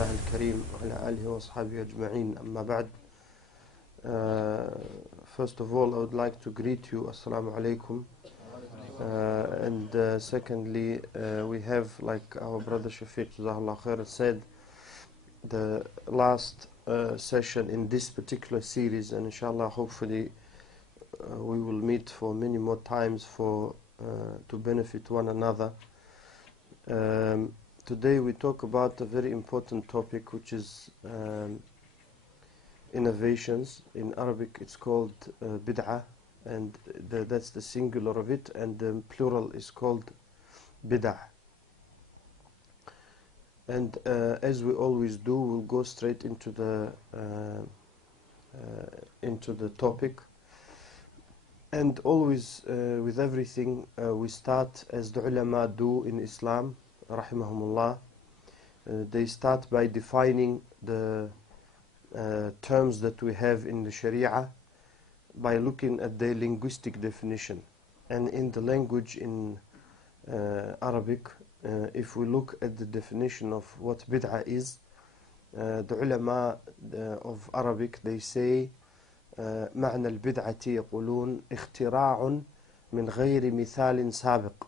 الله الكريم وعلى آله وصحبه أجمعين أما بعد. First of all, I would like to greet you, Assalamu alaikum. And secondly, we have, like our brother Shafiq Jazakallah Khair said, the last session in this particular series, and inshallah hopefully we will meet for many more times for to benefit one another. Today we talk about a very important topic, which is innovations. In Arabic it's called bid'ah, and that's the singular of it, and the plural is called bid'ah. And as we always do, we'll go straight into the topic. And always with everything we start as the ulama do in Islam, rahimahumullah. They start by defining the terms that we have in the Sharia by looking at their linguistic definition. And in the language in Arabic, if we look at the definition of what bid'ah is, the ulama of Arabic, they say معنى البدعة يقولون اختراع من غير مثال سابق.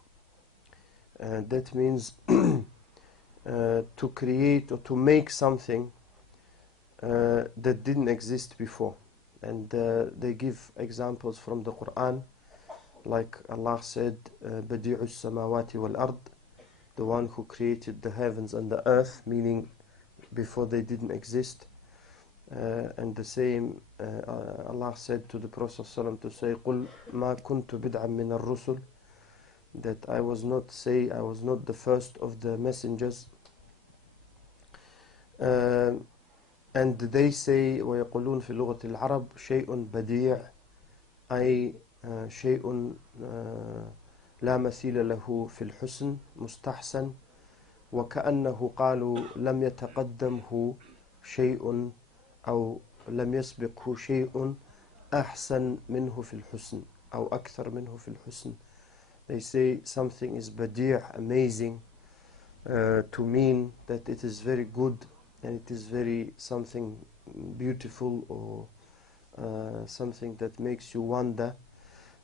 That means to create or to make something that didn't exist before. And they give examples from the Quran, like Allah said, بديع السماوات والأرض, the one who created the heavens and the earth, meaning before they didn't exist. And the same Allah said to the Prophet ﷺ to say قُلْ مَا كُنْتُ بِدْعًا مِنَ الرُّسُلِ, that I was not the first of the messengers. And they say ويقولون في لغة العرب شيء بديع أي شيء لا مثيل له في الحسن مستحسن وكأنه قالوا لم يتقدمه شيء أو لم يسبقه شيء أحسن منه في الحسن أو أكثر منه في الحسن. They say something is badi', amazing, to mean that it is very good and it is very something beautiful, or something that makes you wonder,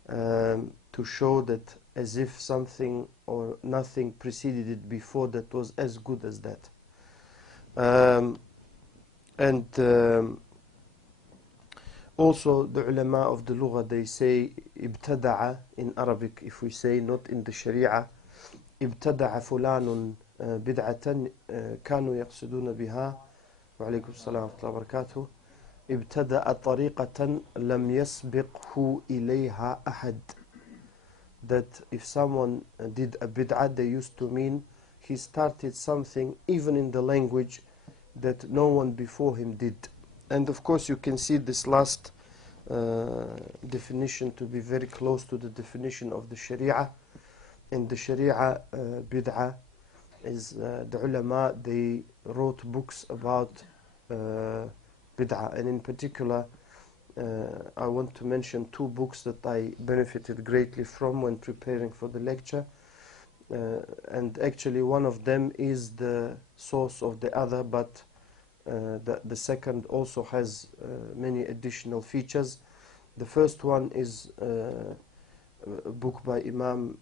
to show that as if something or nothing preceded it before that was as good as that. And also the ulama of the lugha, they say ibtada'a in Arabic. If we say not in the Sharia, ibtada'a fulanun bid'atan kanu yaqsiduna biha wa alaykum assalam wa rahmatullahi wa barakatuh, ibtada'a tariqatan lam yasbiqhu ilayha ahad. That if someone did a bid'ah, they used to mean he started something even in the language that no one before him did. And of course you can see this last definition to be very close to the definition of the Sharia. In the Sharia, bid'ah is the ulama, they wrote books about bid'ah, and in particular I want to mention two books that I benefited greatly from when preparing for the lecture. And actually one of them is the source of the other, but the second also has many additional features. The first one is a book by Imam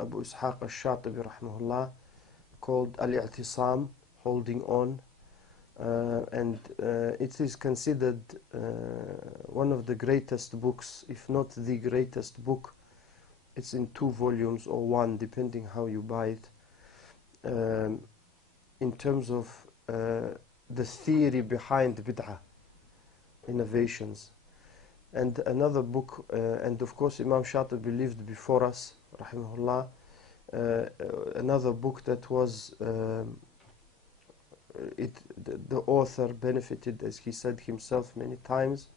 Abu Ishaq Al Sharkasi rahimahullah called Al-I'tisam, Holding On. And it is considered one of the greatest books, if not the greatest book. It's in 2 volumes or 1, depending how you buy it, in terms of the theory behind bid'ah, innovations. And another book, and of course Imam Shatibi lived before us, rahimahullah, another book that was, the author benefited, as he said himself many times,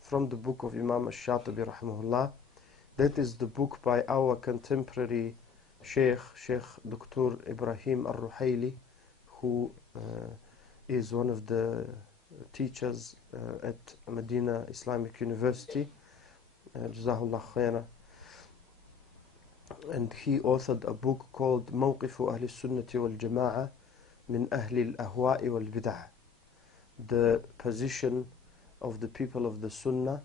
from the book of Imam Al Shatibi, rahimahullah. That is the book by our contemporary Sheikh Dr. Ibrahim Al Ruhaili, who is one of the teachers at Medina Islamic University, Jazahullah Khaira. And he authored a book called موقف أهل السنة والجماعة من أهل الأهواء والبدع. The position of the people of the Sunnah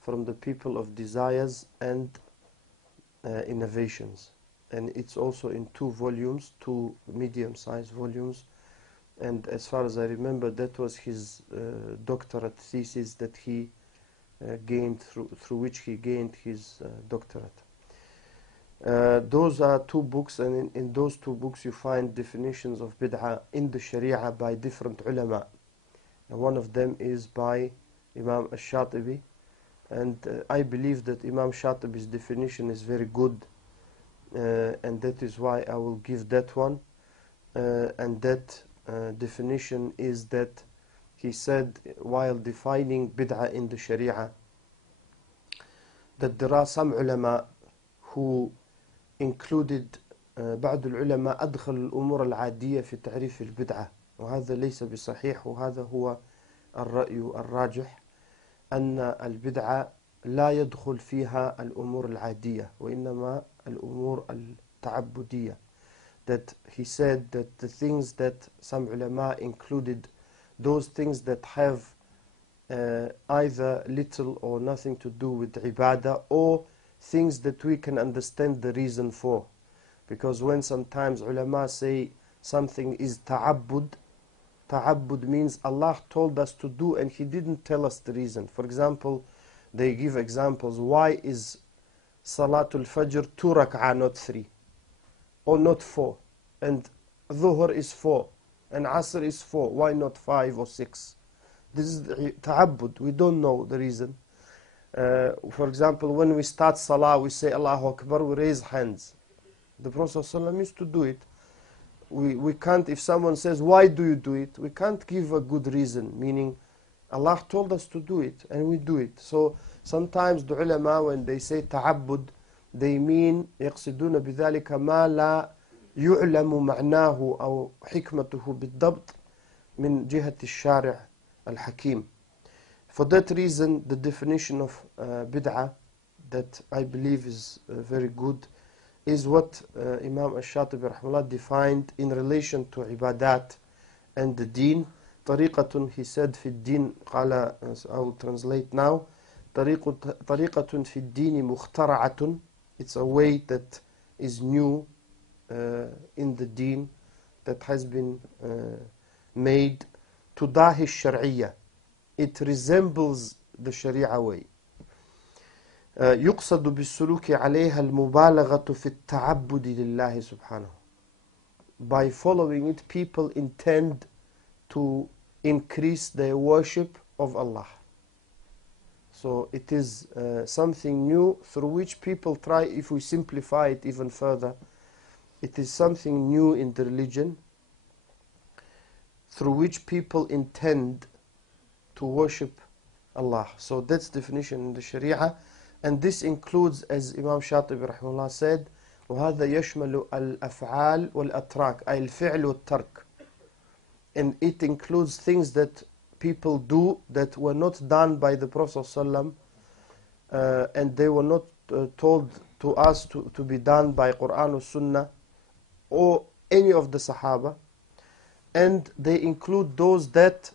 from the people of desires and innovations. And it's also in 2 volumes, 2 medium-sized volumes. And as far as I remember, that was his doctorate thesis that he gained, through which he gained his doctorate. Those are 2 books, and in those 2 books you find definitions of bid'ah in the Sharia by different ulama. And one of them is by Imam Al Sharkasi, and I believe that Imam Shatibi's definition is very good, and that is why I will give that one. And that definition is that he said, while defining bid'ah in the Sharia, that there are some ulama who included بعض العلماء أدخل الأمور العادية في تعريف البدعة، وهذا ليس بصحيح، وهذا هو الرأي الراجح، أن البدعة لا يدخل فيها الأمور العادية وإنما الأمور التعبدية. That he said that the things that some ulama included, those things that have either little or nothing to do with ibadah, or things that we can understand the reason for. Because when sometimes ulama say something is ta'abbud, ta'abbud means Allah told us to do and He didn't tell us the reason. For example, they give examples. Why is Salatul Fajr 2 rak'ah, not 3? Or not 4? And Dhuhr is 4, and Asr is 4. Why not 5 or 6? This is ta'abbud. We don't know the reason. For example, when we start Salah, we say Allahu Akbar, we raise hands. The Prophet ﷺ used to do it. We can't, if someone says, why do you do it? We can't give a good reason, meaning Allah told us to do it, and we do it. So sometimes the ulama, when they say ta'abbud, they mean يقصدون بذلك ما لا يعلم معناه أو حكمته بالضبط من جهة الشارع الحكيم. For that reason, the definition of bid'ah that I believe is very good is what Imam Al Shatibi defined in relation to ibadat and the deen. طريقة, he said, في الدين, قال, I will translate now, طريقة في الدين مخترعة. It's a way that is new in the deen, that has been made, تضاهي الشرعية. It resembles the Sharia way. يقصد بالسلوك عليها المبالغة في التعبد لله سبحانه. By following it, people intend to increase their worship of Allah. So it is something new through which people try, if we simplify it even further, it is something new in the religion through which people intend to worship Allah. So that's definition in the Sharia, and this includes, as Imam Shatibi rahimahullah said, وهذا يشمل الأفعال والأتراك أي الفعل والترك. And it includes things that people do that were not done by the Prophet ﷺ, and they were not told to us to be done by Quran or Sunnah or any of the Sahaba. And they include those that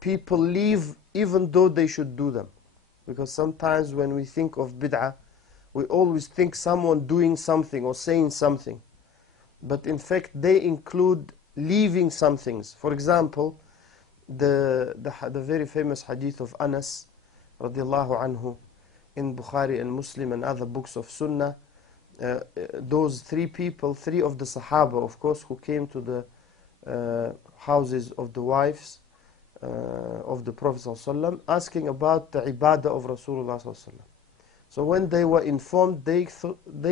people leave even though they should do them. Because sometimes when we think of bid'ah, we always think someone doing something or saying something. But in fact, they include leaving some things. For example, the very famous hadith of Anas radiallahu anhu in Bukhari and Muslim and other books of Sunnah, those 3 people, 3 of the Sahaba, of course, who came to the houses of the wives of the Prophet ﷺ, asking about the ibadah of Rasulullah ﷺ. So when they were informed, they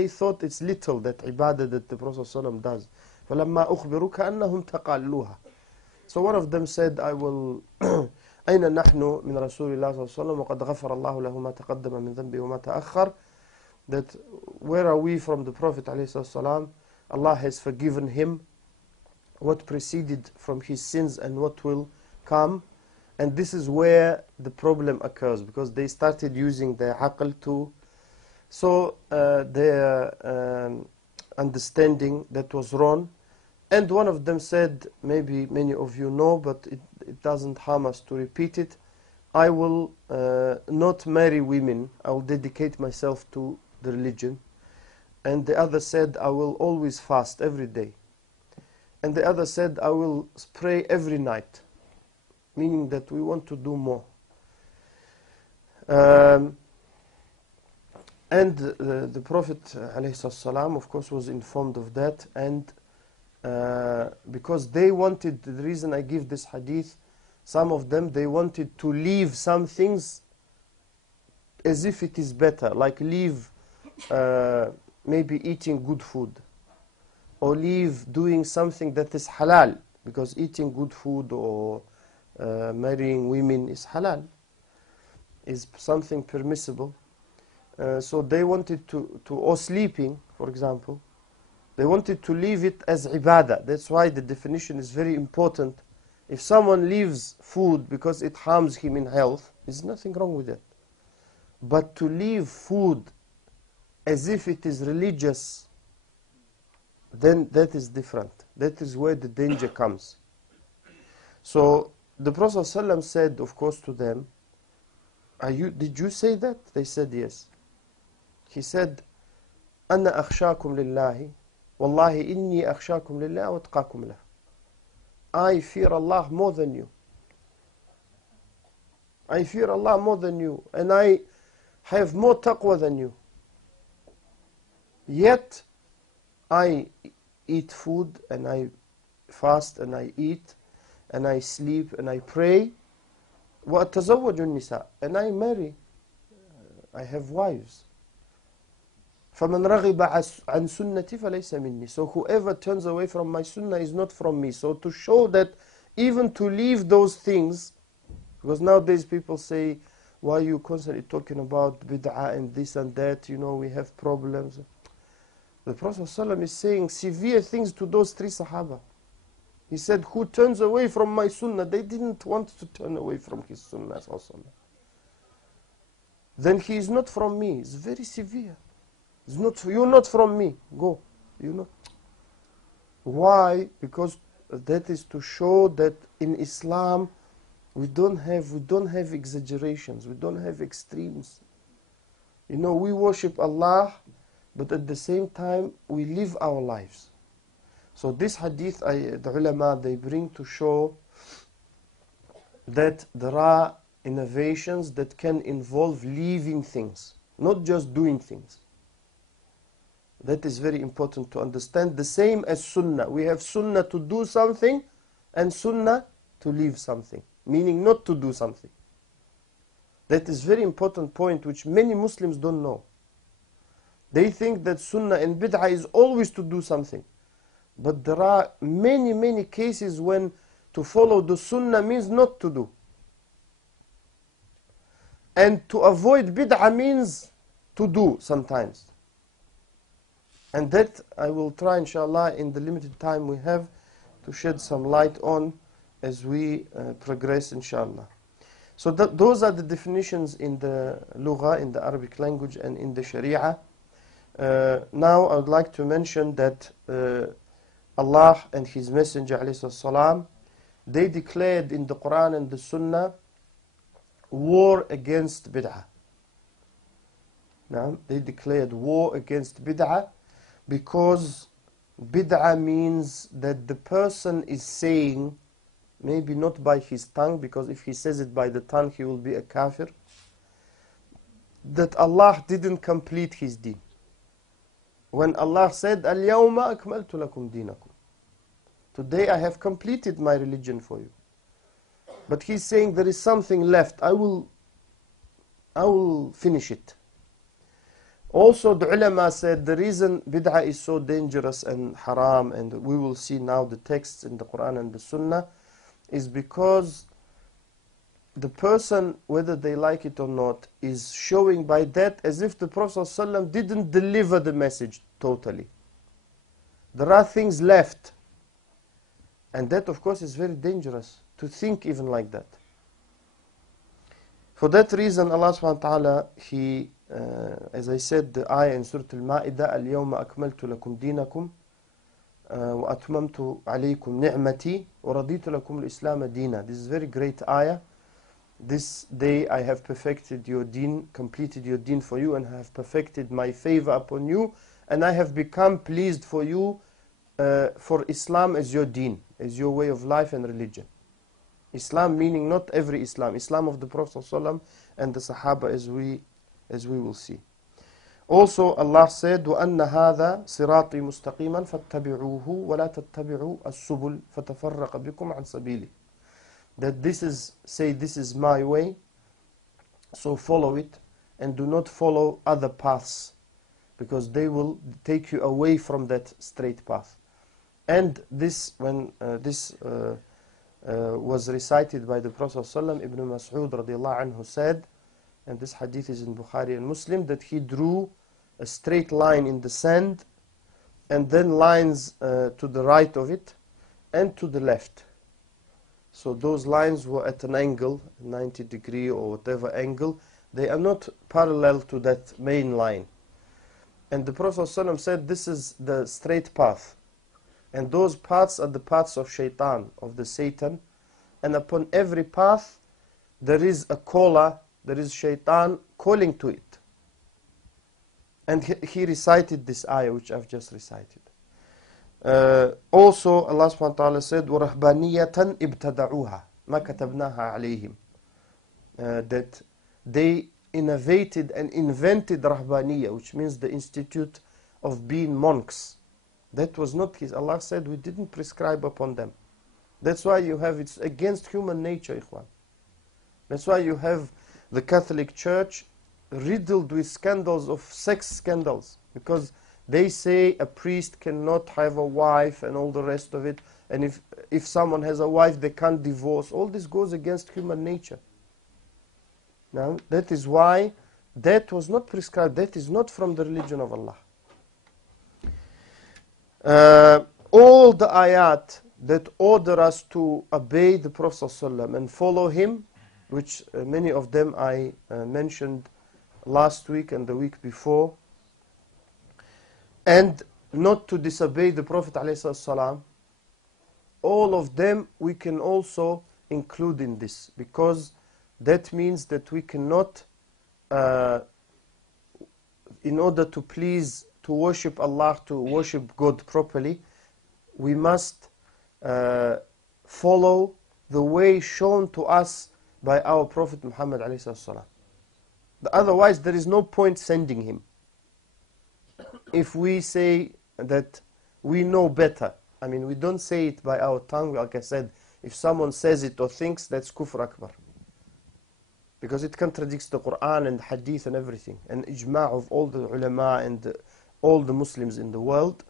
thought it's little, that ibadah that the Prophet ﷺ does. فَلَمَّا أُخْبِرُوا كَأَنَّهُمْ تَقَالُّوهَا. So one of them said, I will أين نحن من رسول الله صلى الله عليه وسلم وقد غفر الله له ما تقدم من ذنبه وما تأخر. That where are we from the Prophet ﷺ? Allah has forgiven him what preceded from his sins and what will come. And this is where the problem occurs, because they started using their aql too. So their understanding that was wrong. And one of them said, maybe many of you know, but it doesn't harm us to repeat it, I will not marry women, I will dedicate myself to the religion. And the other said, I will always fast every day. And the other said, I will pray every night, meaning that we want to do more. And the Prophet ﷺ, of course, was informed of that, and because they wanted, the reason I give this hadith, some of them, they wanted to leave some things as if it is better, like leave maybe eating good food, or leave doing something that is halal, because eating good food or marrying women is halal, is something permissible. So they wanted to, or sleeping, for example, they wanted to leave it as ibadah. That's why the definition is very important. If someone leaves food because it harms him in health, there's nothing wrong with that. But to leave food as if it is religious, then that is different. That is where the danger comes. So the Prophet ﷺ said, of course, to them, did you say that? They said yes. He said, أَنَا أَخْشَاكُمْ لِلَّهِ وَاللَّهِ إِنِّي أَخْشَاكُمْ لِلَّهِ وَاتْقَاكُمْ لَهُ. I fear Allah more than you. I fear Allah more than you, and I have more taqwa than you. Yet, I eat food, and I fast, and I eat, and I sleep, and I pray. وَأَتَزَوَّجُ النِّسَاء. And I marry. I have wives. فَمَنْ رَغِبَ عَنْ سُنَّتِي فَلَيْسَ مِنِّي. So whoever turns away from my sunnah is not from me. So to show that even to leave those things, because nowadays people say, why are you constantly talking about bid'ah and this and that, you know, we have problems. The Prophet ﷺ is saying severe things to those three Sahaba. He said, who turns away from my sunnah? They didn't want to turn away from his sunnah. Then he is not from me. It's very severe. It's not, you're not from me. Go. You know. Why? Because that is to show that in Islam we don't have exaggerations. We don't have extremes. You know, we worship Allah, but at the same time we live our lives. So this hadith, the ulama, they bring to show that there are innovations that can involve leaving things, not just doing things. That is very important to understand. The same as sunnah. We have sunnah to do something and sunnah to leave something, meaning not to do something. That is very important point which many Muslims don't know. They think that sunnah and bid'ah is always to do something. But there are many cases when to follow the sunnah means not to do. And to avoid bid'ah means to do sometimes. And that I will try, inshallah, in the limited time we have, to shed some light on as we progress, inshallah. So those are the definitions in the Lugha, in the Arabic language, and in the Sharia. Now I would like to mention that Allah and His Messenger, ﷺ, they declared in the Quran and the Sunnah war against bid'ah. Now, they declared war against bid'ah, because bid'ah means that the person is saying, maybe not by his tongue, because if he says it by the tongue he will be a kafir, that Allah didn't complete His deen. When Allah said, Al-yawma akmaltu lakum dinakum, today I have completed my religion for you. But He's saying there is something left, I will finish it. Also, the ulama said the reason bid'ah is so dangerous and haram, and we will see now the texts in the Quran and the Sunnah, is because the person, whether they like it or not, is showing by that as if the Prophet ﷺ didn't deliver the message totally. There are things left. And that, of course, is very dangerous to think even like that. For that reason, Allah subhanahu wa ta'ala, He, as I said, the ayah in Surah Al-Ma'idah, Al-yawma akmaltu lakum dinakum, وأتممت عليكم نعمتي ورضيت لكم الإسلام دينا. This is very great ayah. This day I have perfected your deen, completed your deen for you, and have perfected my favor upon you, and I have become pleased for you for Islam as your deen, as your way of life and religion. Islam meaning not every Islam, Islam of the Prophet ﷺ and the Sahaba, as we will see. Also Allah said, وَأَنَّ هَذَا صِرَاطِي مُسْتَقِيمًا فَاتَّبِعُوهُ وَلَا تَتَّبِعُوا السُّبُلَ فَتَفَرَّقَ بِكُمْ عَنْ سَبِيلِهِ. That this is my way, so follow it, and do not follow other paths, because they will take you away from that straight path. And this, when this was recited by the Prophet ﷺ, Ibn Mas'ud radiallahu anhu said, and this hadith is in Bukhari and Muslim, that he drew a straight line in the sand, and then lines to the right of it and to the left. So those lines were at an angle, 90 degree or whatever angle. They are not parallel to that main line. And the Prophet ﷺ said, this is the straight path. And those paths are the paths of shaitan, of the Satan. And upon every path, there is a caller, there is shaitan calling to it. And he recited this ayah, which I've just recited. Also, Allah subhanahu wa ta'ala said, وَرَهْبَانِيَّةً إِبْتَدَعُوهَا مَا كَتَبْنَاهَا عَلَيْهِمْ. That they innovated and invented Rahbaniyya, which means the institute of being monks. That was not his. Allah said, we didn't prescribe upon them. That's why you have, it's against human nature, ikhwan. That's why you have the Catholic Church riddled with scandals of sex scandals, because they say a priest cannot have a wife and all the rest of it, and if someone has a wife they can't divorce. All this goes against human nature. Now that is why that was not prescribed. That is not from the religion of Allah. All the ayat that order us to obey the Prophet ﷺ and follow him, which many of them I mentioned last week and the week before, and not to disobey the Prophet ﷺ, all of them we can also include in this, because that means that we cannot, in order to please, to worship Allah, to worship God properly, we must follow the way shown to us by our Prophet Muhammad ﷺ. Otherwise there is no point sending him. If we say that we know better, I mean, we don't say it by our tongue. Like I said, if someone says it or thinks, that's kufr akbar, because it contradicts the Quran and Hadith and everything, and ijma' of all the ulama and all the Muslims in the world.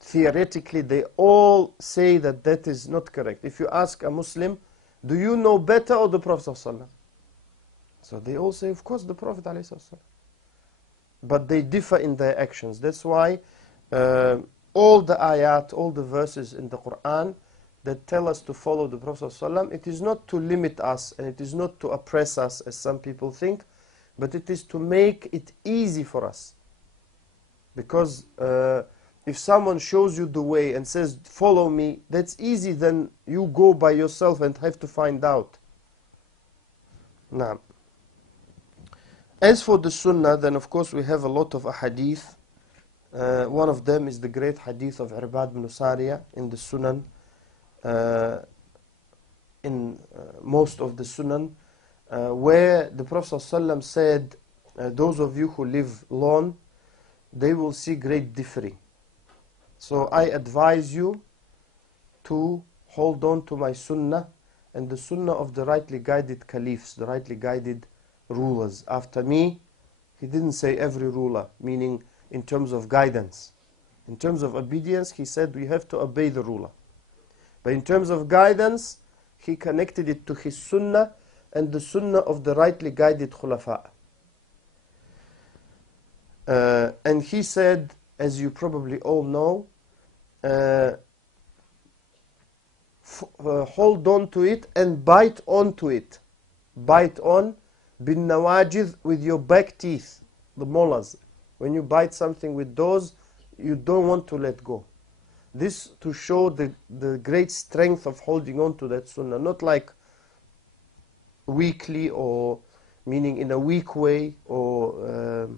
Theoretically, they all say that that is not correct. If you ask a Muslim, do you know better or the Prophet ﷺ? So they all say, of course, the Prophet ﷺ. But they differ in their actions. That's why all the ayat, all the verses in the Quran that tell us to follow the Prophet ﷺ, it is not to limit us and it is not to oppress us as some people think, but it is to make it easy for us. Because if someone shows you the way and says, follow me, that's easy, then you go by yourself and have to find out. Now, as for the Sunnah, then of course we have a lot of ahadith. One of them is the great hadith of Irbad bin Sariya in the Sunan, in most of the Sunan, where the Prophet ﷺ said, those of you who live long, they will see great differing. So I advise you to hold on to my Sunnah and the Sunnah of the rightly guided caliphs, the rightly guided rulers after me. He didn't say every ruler, meaning in terms of guidance. In terms of obedience, he said we have to obey the ruler. But in terms of guidance, he connected it to his Sunnah and the Sunnah of the rightly guided khulafa. And he said, as you probably all know, hold on to it and bite onto it. Bite on bin nawajid, with your back teeth, the molars. When you bite something with those, you don't want to let go. This to show the great strength of holding on to that sunnah, not like weakly, or meaning in a weak way, or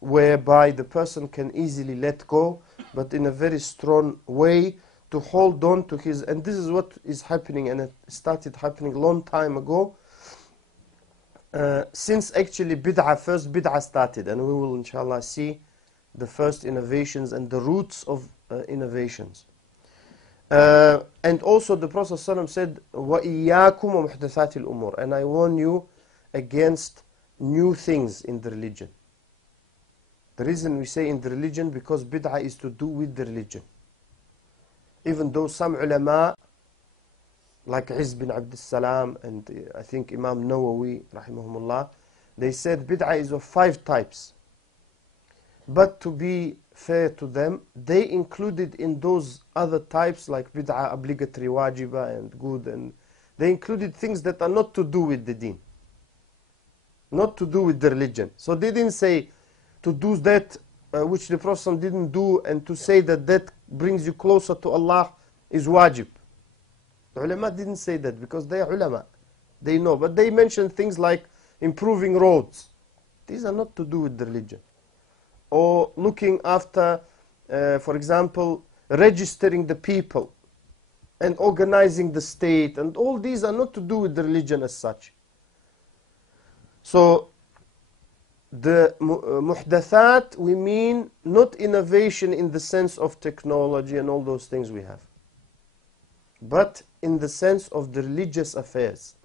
whereby the person can easily let go, but in a very strong way to hold on to his. And this is what is happening, and it started happening a long time ago, since actually first bid'ah started, and we will inshallah see the first innovations and the roots of innovations. And also the Prophet ﷺ said, وَإِيَّاكُمْ وَمُحْدَثَاتِ الْأُمُورِ, and I warn you against new things in the religion. The reason we say in the religion, because bid'ah is to do with the religion. Even though some ulama, like Izz bin Abd Salam and I think Imam Nawawi, rahimahumullah, they said bid'ah is of 5 types. But to be fair to them, they included in those other types, like bid'ah obligatory, wajiba and good, and they included things that are not to do with the deen, not to do with the religion. So they didn't say to do that which the Prophet didn't do, and to say that that brings you closer to Allah is wajib. The ulama didn't say that, because they are ulama, they know. But they mentioned things like improving roads. These are not to do with the religion. Or looking after, for example, registering the people and organizing the state, and all these are not to do with the religion as such. So the muhdathat, we mean not innovation in the sense of technology and all those things we have, but in the sense of the religious affairs.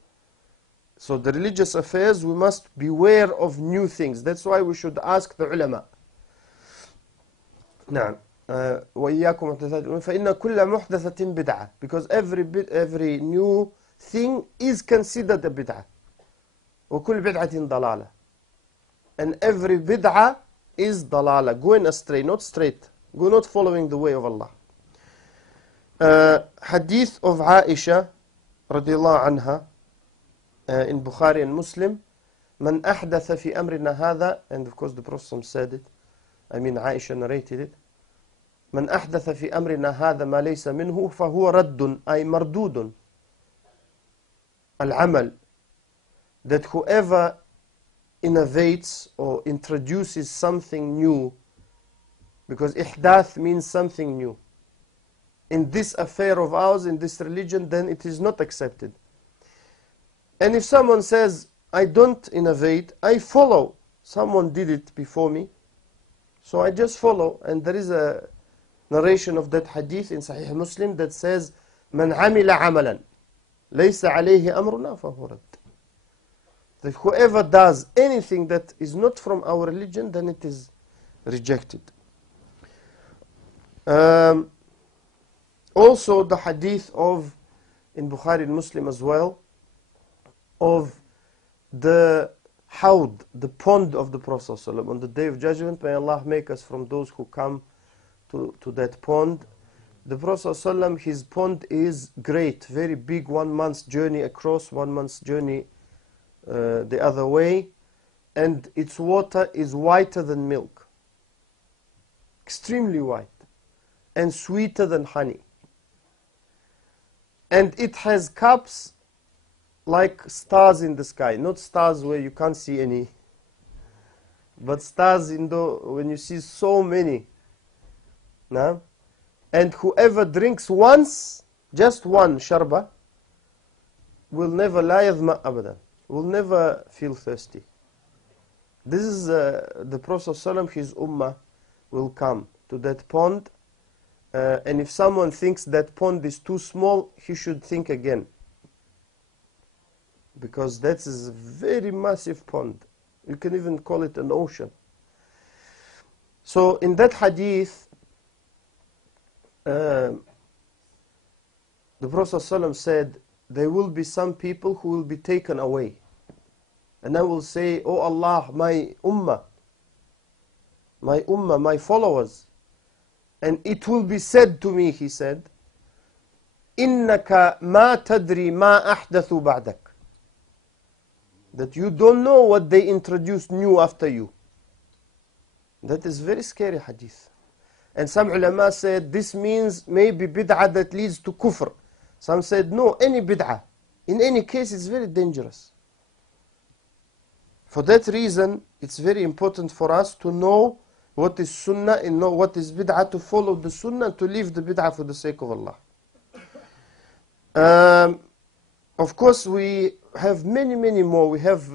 So the religious affairs, we must beware of new things. That's why we should ask the ulama. نعم وإياكم محدثات الأمور فإن كل محدثة بدعة, because every new thing is considered a bid'ah. وكل بدعة ضلالة, and every bid'ah is dalala, going astray, not straight, not following the way of Allah. Hadith of Aisha radiallahu anha in Bukhari and Muslim, من أحدث في أمرنا هذا, and of course the Prophet said it, I mean Aisha narrated it, من أحدث في أمرنا هذا ما ليس منه فهو رد أي مردود العمل, that whoever innovates or introduces something new, because ihdath means something new, in this affair of ours, in this religion, then it is not accepted. And if someone says, I don't innovate, I follow, someone did it before me, so I just follow. And there is a narration of that hadith in Sahih Muslim that says, من عمل عملا ليس عليه أمرنا فهو رد. That whoever does anything that is not from our religion, then it is rejected. Also the hadith of, in Bukhari and Muslim as well, of the hawd, the pond of the Prophet ﷺ. On the Day of Judgment, may Allah make us from those who come to that pond. The Prophet ﷺ, his pond is great, very big, 1 month's journey across, 1 month's journey the other way, and its water is whiter than milk, extremely white, and sweeter than honey. And it has cups like stars in the sky, not stars where you can't see any, but stars when you see so many. No? And whoever drinks once, just one sharba, will never la yadhma abadan, will never feel thirsty. This is the Prophet ﷺ, his ummah will come to that pond, and if someone thinks that pond is too small, he should think again, because that is a very massive pond. You can even call it an ocean. So in that hadith, the Prophet ﷺ said, there will be some people who will be taken away. And I will say, oh Allah, my ummah, my followers. And it will be said to me, he said, إِنَّكَ مَا تَدْرِي مَا أَحْدَثُ بَعْدَكَ, that you don't know what they introduced new after you. That is very scary hadith. And some ulama said this means maybe bid'ah that leads to kufr. Some said no, any bid'ah. In any case, it's very dangerous. For that reason, it's very important for us to know what is sunnah and know what is bid'ah, to follow the sunnah and to leave the bid'ah for the sake of Allah. Of course, we have many more. We have,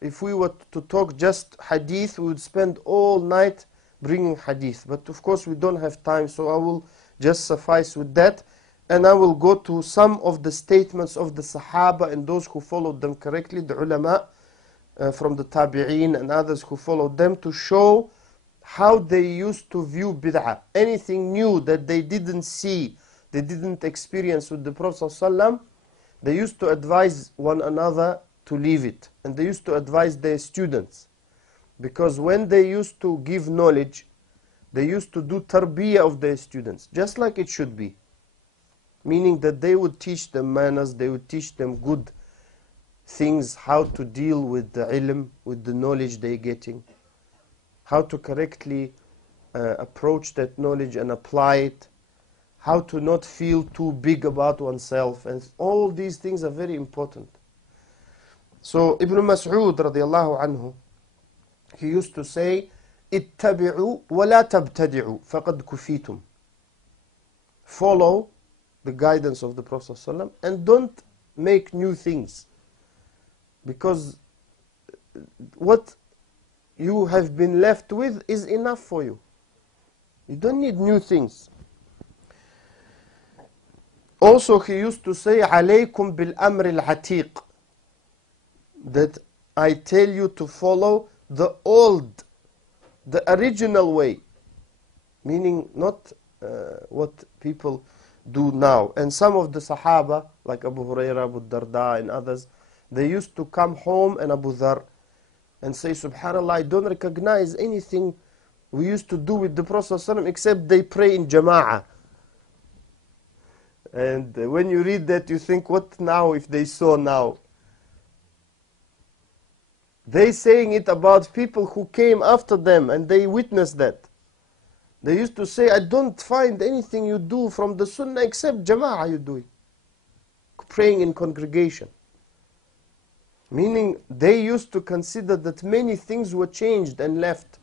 if we were to talk just hadith, we would spend all night bringing hadith. But of course, we don't have time, so I will just suffice with that. And I will go to some of the statements of the Sahaba and those who followed them correctly, the ulama from the Tabi'een and others who followed them, to show how they used to view bid'ah. Anything new that they didn't see, they didn't experience with the Prophet ﷺ, they used to advise one another to leave it. And they used to advise their students. Because when they used to give knowledge, they used to do tarbiyah of their students, just like it should be. Meaning that they would teach them manners, they would teach them good things, how to deal with the ilm, with the knowledge they're getting, how to correctly approach that knowledge and apply it, how to not feel too big about oneself, and all these things are very important. So Ibn Mas'ud radiallahu anhu, he used to say, اتبعوا ولا تبتدعوا فقد كفيتم. Follow the guidance of the Prophet ﷺ and don't make new things, because what you have been left with is enough for you. You don't need new things. Also, he used to say, عليكم بالأمر العتيق, that I tell you to follow the old, the original way, meaning not what people do now. And some of the Sahaba, like Abu Huraira, Abu Darda and others, they used to come home and Abu Dhar and say, Subhanallah, I don't recognize anything we used to do with the Prophet ﷺ except they pray in Jama'ah. And when you read that, you think, what now if they saw now? They saying it about people who came after them and they witnessed that. They used to say, I don't find anything you do from the Sunnah except Jama'ah you do it. Praying in congregation. Meaning they used to consider that many things were changed and left.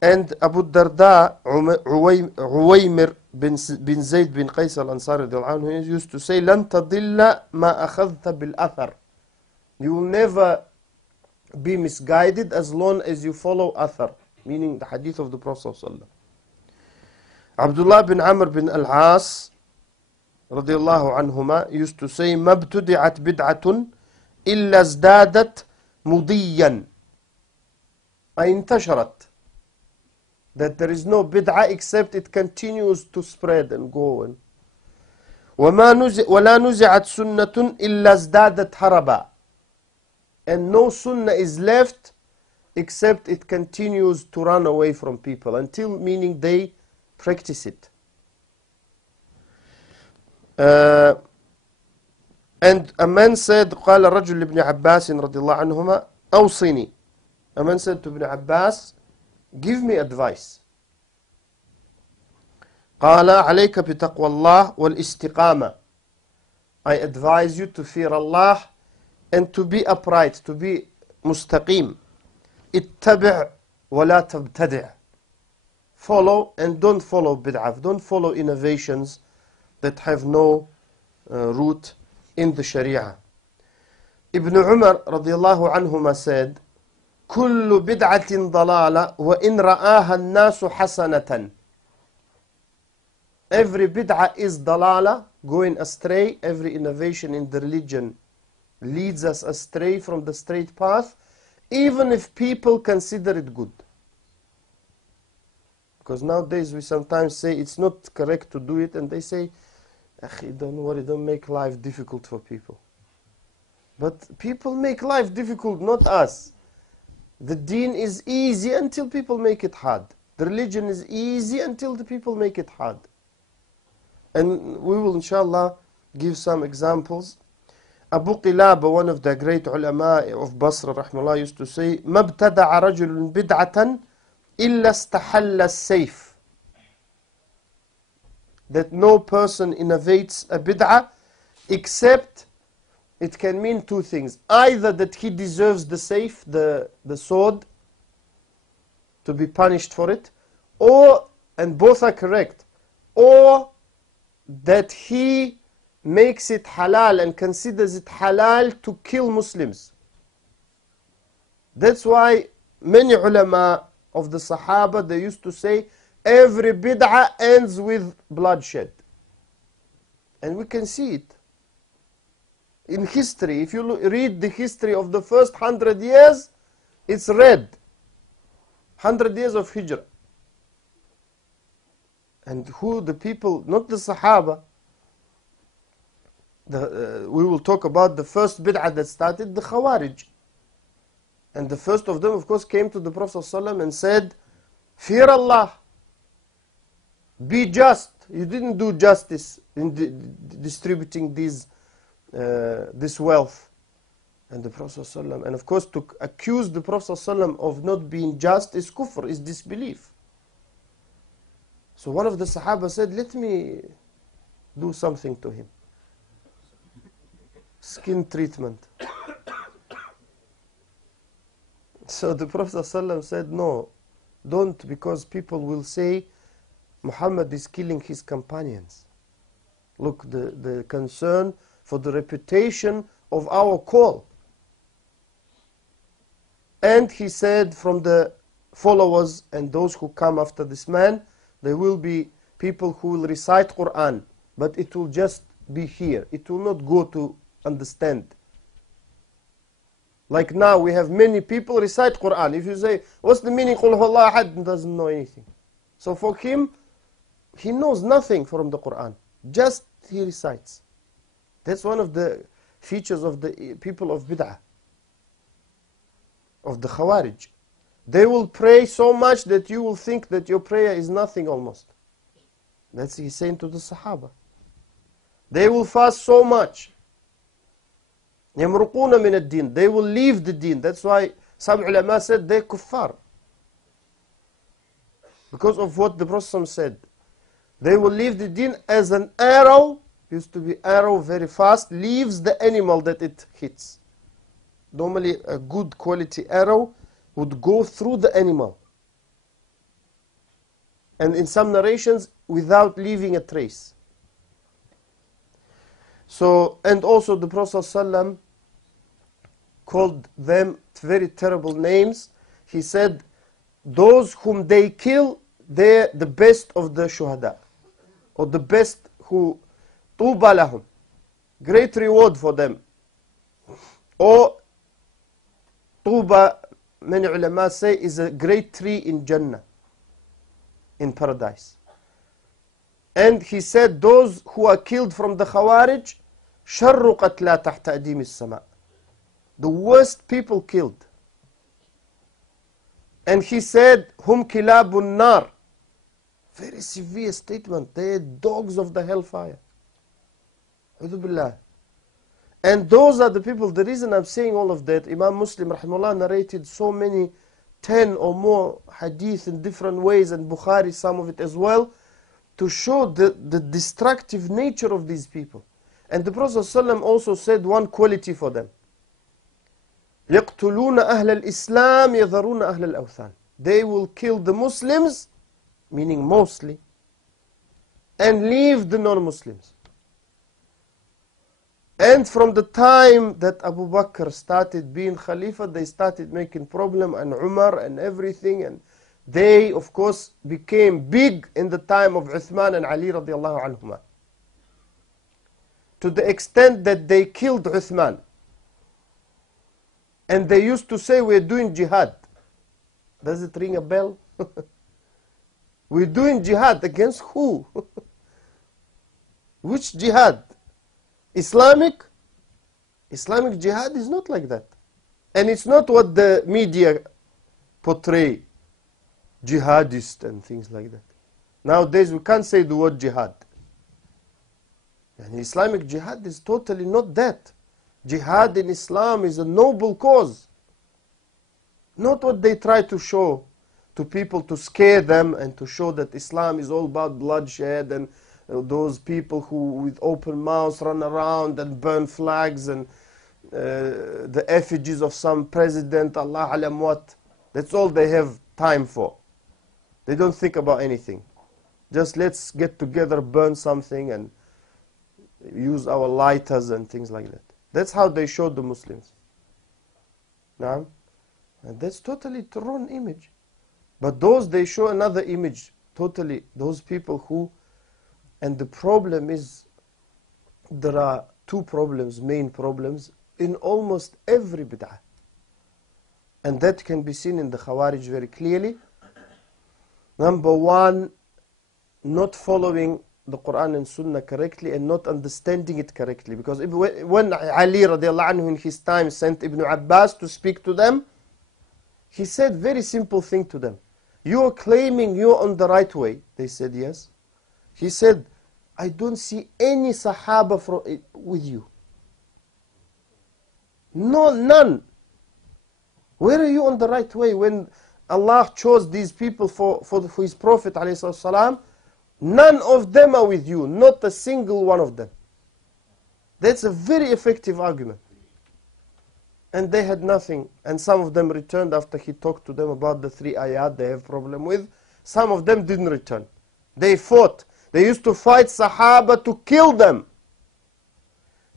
And Abu Darda, Uwaymir bin Zayd bin Qais al-Ansari used to say, لَن تَضِلَّ مَا أَخَذْتَ بِالْأَثَرِ. You will never be misguided as long as you follow athar, meaning the hadith of the Prophet ﷺ. Abdullah bin Amr bin Al-As radiyallahu anhuma used to say, مَا ابْتُدِعَتْ بِدْعَةٌ إِلَّا ازْدَادَتْ مُضِيًّا أي انتشرت. That there is no bid'ah except it continues to spread and go. And وَلَا نُزِعَتْ سُنَّةٌ إِلَّا ازْدَادَتْ هَرَبًا. And no sunnah is left except it continues to run away from people until, meaning they practice it. And a man said, قال الرجل لابن عباس رضي الله عنهما أوصني. A man said to Ibn Abbas, give me advice. قال عليك بتقوى الله والاستقامة. I advise you to fear Allah and to be upright, to be mustaqim. اتبع ولا تبتدع. Follow and don't follow bid'ah. Don't follow innovations that have no root in the Sharia. Ibn Umar radiyallahu anhuma said, كل بدعة ضلالة وإن رآها الناس حسنة. Every bid'ah is dalala, going astray. Every innovation in the religion leads us astray from the straight path, even if people consider it good. Because nowadays we sometimes say it's not correct to do it, and they say, don't worry, don't make life difficult for people. But people make life difficult, not us. The deen is easy until people make it hard. The religion is easy until the people make it hard. And we will inshallah give some examples. Abu Qilaba, one of the great ulama of Basra rahimahullah, used to say, مَبْتَدَعَ رَجُلٌ بِدْعَةً إِلَّا اسْتَحَلَّ السَّيْفِ, that no person innovates a bid'ah except it can mean two things. Either that he deserves the sayf, the sword, to be punished for it, or, and both are correct, or that he makes it halal and considers it halal to kill Muslims. That's why many ulama of the Sahaba, they used to say, every bid'ah ends with bloodshed. And we can see it. In history, if you read the history of the first 100 years, it's red. 100 years of Hijrah. And who the people, not the Sahaba. We will talk about the first bid'ah that started, the Khawarij. And the first of them, of course, came to the Prophet ﷺ and said, fear Allah. Be just. You didn't do justice in distributing this wealth. And the Prophet ﷺ, and of course to accuse the Prophet ﷺ of not being just is kufr, is disbelief. So one of the Sahaba said, let me do something to him. Skin treatment. So the Prophet ﷺ said, no, don't, because people will say Muhammad is killing his companions. Look, the concern for the reputation of our call. And he said, from the followers and those who come after this man, there will be people who will recite Quran, but it will just be here. It will not go to understand. Like now, we have many people recite Quran. If you say, what's the meaning? Qul huwallahu ahad, he doesn't know anything. So for him, he knows nothing from the Quran. Just he recites. That's one of the features of the people of bid'ah, of the Khawarij. They will pray so much that you will think that your prayer is nothing almost. That's he's saying to the Sahaba. They will fast so much. يَمْرُقُونَ مِنَ الدِّينِ, they will leave the deen. That's why some ulama said they're kuffar. Because of what the Prophet said. They will leave the deen as an arrow, used to be arrow very fast, leaves the animal that it hits. Normally a good quality arrow would go through the animal. And in some narrations, without leaving a trace. So, and also the Prophet ﷺ called them very terrible names. He said, those whom they kill, they're the best of the shuhada. Or the best who, tuba lahum. Great reward for them. Or, tuba, many ulama say, is a great tree in Jannah, in paradise. And he said, those who are killed from the Khawarij, شَرُّ قَتْلَى تَحْتَ أَدِيمِ السَّمَاءِ, the worst people killed. And he said, هُمْ كِلَابُ النَّارِ, very severe statement. They are dogs of the hellfire. And those are the people, the reason I'm saying all of that, Imam Muslim rahimahullah narrated so many, 10 or more hadith in different ways, and Bukhari some of it as well, to show the destructive nature of these people. And the Prophet ﷺ also said one quality for them. يَقْتُلُونَ أَهْلَ الْإِسْلَامِ يَذَرُونَ أَهْلَ الْأَوْثَانِ, they will kill the Muslims, meaning mostly, and leave the non-Muslims. And from the time that Abu Bakr started being Khalifa, they started making problem, and Umar and everything, and they, of course, became big in the time of Uthman and Ali radiallahu anhuma. To the extent that they killed Uthman. And they used to say, we're doing jihad. Does it ring a bell? We're doing jihad against who? Which jihad? Islamic? Islamic jihad is not like that. And it's not what the media portray. Jihadist and things like that. Nowadays we can't say the word jihad. And Islamic jihad is totally not that. Jihad in Islam is a noble cause. Not what they try to show. to people to scare them and to show that Islam is all about bloodshed, and those people who with open mouths run around and burn flags and the effigies of some president, Allah alam what. That's all they have time for. They don't think about anything. Just let's get together, burn something and use our lighters and things like that. That's how they showed the Muslims. Naam? And that's totally the wrong image. But those, they show another image, totally, those people who, and the problem is, there are two problems, main problems, in almost every bid'ah. And that can be seen in the Khawarij very clearly. Number one, not following the Quran and Sunnah correctly and not understanding it correctly. Because when Ali radiallahu anhu in his time sent Ibn Abbas to speak to them, he said very simple thing to them. You are claiming you're on the right way. They said yes. He said, I don't see any Sahaba with you. No, none. Where are you on the right way? When Allah chose these people for His Prophet ﷺ, none of them are with you. Not a single one of them. That's a very effective argument. And they had nothing. And some of them returned after he talked to them about the 3 ayat they have problem with. Some of them didn't return. They fought. They used to fight Sahaba to kill them.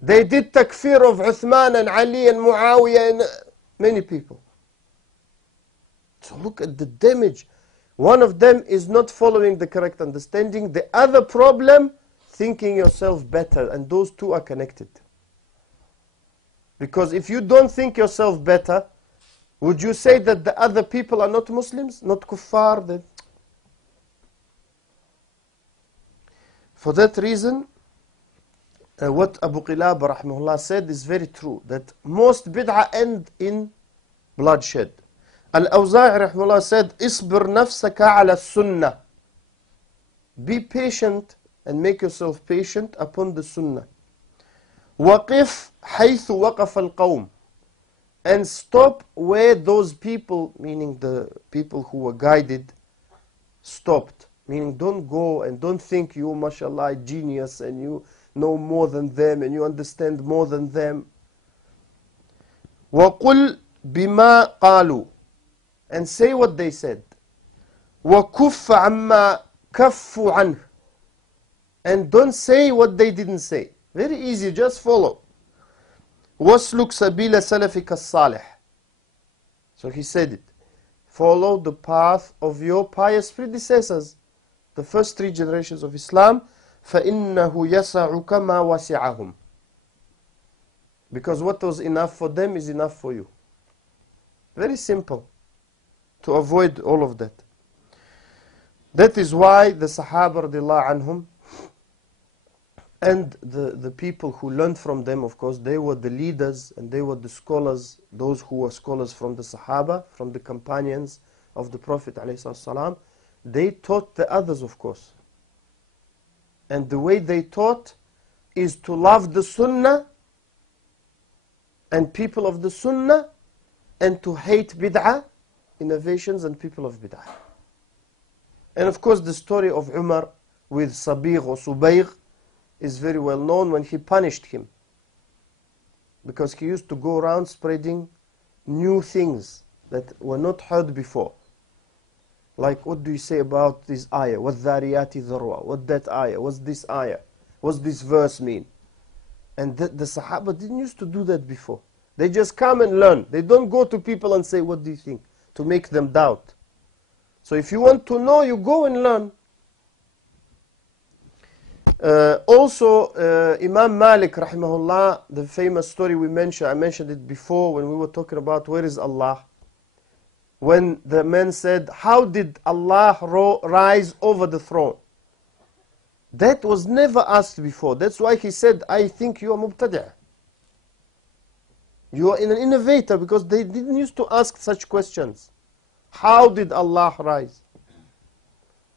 They did takfir of Uthman and Ali and Muawiyah and many people. So look at the damage. One of them is not following the correct understanding. The other problem, thinking yourself better. And those two are connected. Because if you don't think yourself better, would you say that the other people are not Muslims, not kuffar? For that reason, what Abu Qilaba rahimahullah said is very true, that most bid'ah end in bloodshed. Al-Awza'i rahimahullah said, "Isbir nafsaka ala sunnah." Be patient and make yourself patient upon the sunnah. وَقِفْ حَيْثُ وَقَفَ الْقَوْمِ. And stop where those people, meaning the people who were guided, stopped. Meaning don't go and don't think you, mashallah, genius and you know more than them and you understand more than them. وَقُلْ بِمَا قَالُوا. And say what they said. وَكُفَّ عَمَّا كَفُّوا عَنْهُ. And don't say what they didn't say. Very easy, just follow. وَاسْلُكْ سَبِيلَ سَلَفِكَ الصَّالِحِ. So he said it. Follow the path of your pious predecessors, the first 3 generations of Islam. فَإِنَّهُ يَسَعُكَ مَا وَسِعَهُمْ. Because what was enough for them is enough for you. Very simple. To avoid all of that. That is why the Sahaba radiallahu anhum and the people who learned from them, of course, they were the leaders and they were the scholars, those who were scholars from the Sahaba, from the companions of the Prophet ﷺ. They taught the others, of course. And the way they taught is to love the Sunnah and people of the Sunnah and to hate bid'ah, innovations and people of bid'ah. And of course the story of Umar with Sabigh or Subayg is very well known when he punished him. Because he used to go around spreading new things that were not heard before. Like, what do you say about this ayah? وَالذَّارِيَاتِ ذَرْوَى. What that ayah? What's this ayah? What's this verse mean? And the Sahaba didn't used to do that before. They just come and learn. They don't go to people and say, what do you think? To make them doubt. So if you want to know, you go and learn. Also, Imam Malik rahimahullah, the famous story we mentioned, I mentioned it before when we were talking about where is Allah. When the man said, how did Allah rise over the throne? That was never asked before. That's why he said, I think you are mubtadi'. You are an innovator, because they didn't used to ask such questions. How did Allah rise?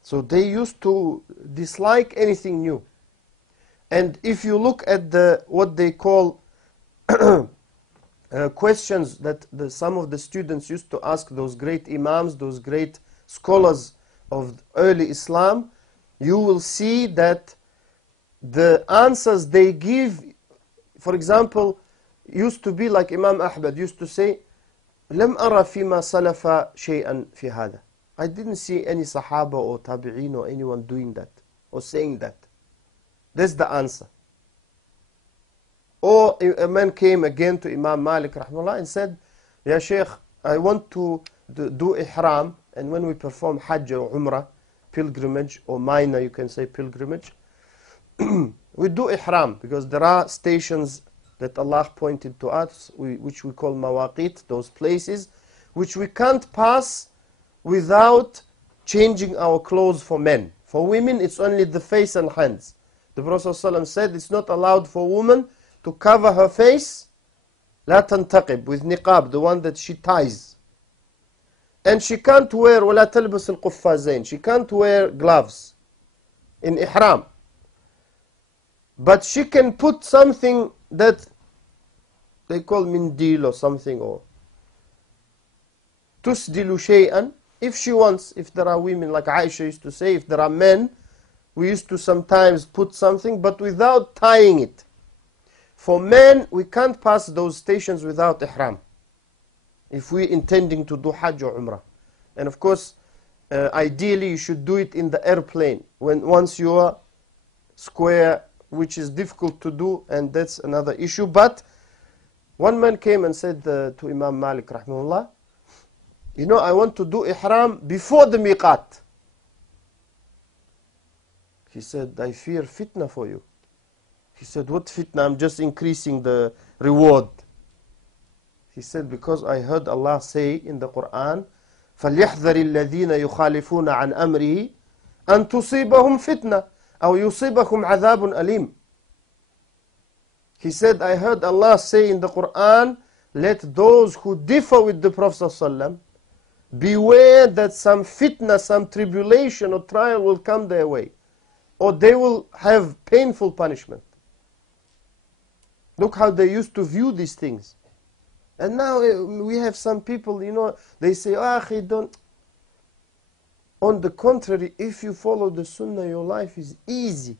So they used to dislike anything new. And if you look at what they call questions that some of the students used to ask those great imams, those great scholars of early Islam, you will see that the answers they give, for example, used to be like Imam Ahmad used to say, لم أرى فيما سلف شيئا في هذا. I didn't see any Sahaba or Tabi'een or anyone doing that or saying that. That's the answer. Or a man came again to Imam Malik rahimahullah and said, Ya Shaykh, I want to do ihram, and when we perform Hajj or Umrah, pilgrimage, or minor, you can say pilgrimage, we do ihram because there are stations that Allah pointed to us, which we call mawaqit, those places, which we can't pass without changing our clothes for men. For women, it's only the face and hands. The Prophet ﷺ said it's not allowed for a woman to cover her face, لا تنتقب, with niqab, the one that she ties. And she can't wear, ولا تلبس القفازين, she can't wear gloves in ihram. But she can put something that they call mindil or something, or تسدل شيئا, if she wants. If there are women, like Aisha used to say, if there are men, we used to sometimes put something, but without tying it. For men, we can't pass those stations without ihram, if we're intending to do Hajj or Umrah. And of course, ideally you should do it in the airplane, once you are square, which is difficult to do, and that's another issue. But one man came and said to Imam Malik rahimahullah, you know, I want to do ihram before the miqat. He said, I fear fitna for you. He said, what fitna? I'm just increasing the reward. He said, because I heard Allah say in the Quran, فَلْيَحْذَرِ الَّذِينَ يُخَالِفُونَ عَنْ أَمْرِهِ أَن تُصِيبَهُمْ فِتْنَةٌ أَوْ يُصِيبَهُمْ عَذَابٌ أَلِيمٌ. He said, I heard Allah say in the Quran, let those who differ with the Prophet ﷺ beware that some fitna, some tribulation or trial will come their way, or they will have painful punishment. Look how they used to view these things. And now we have some people, you know, they say, don't. On the contrary, if you follow the sunnah, your life is easy.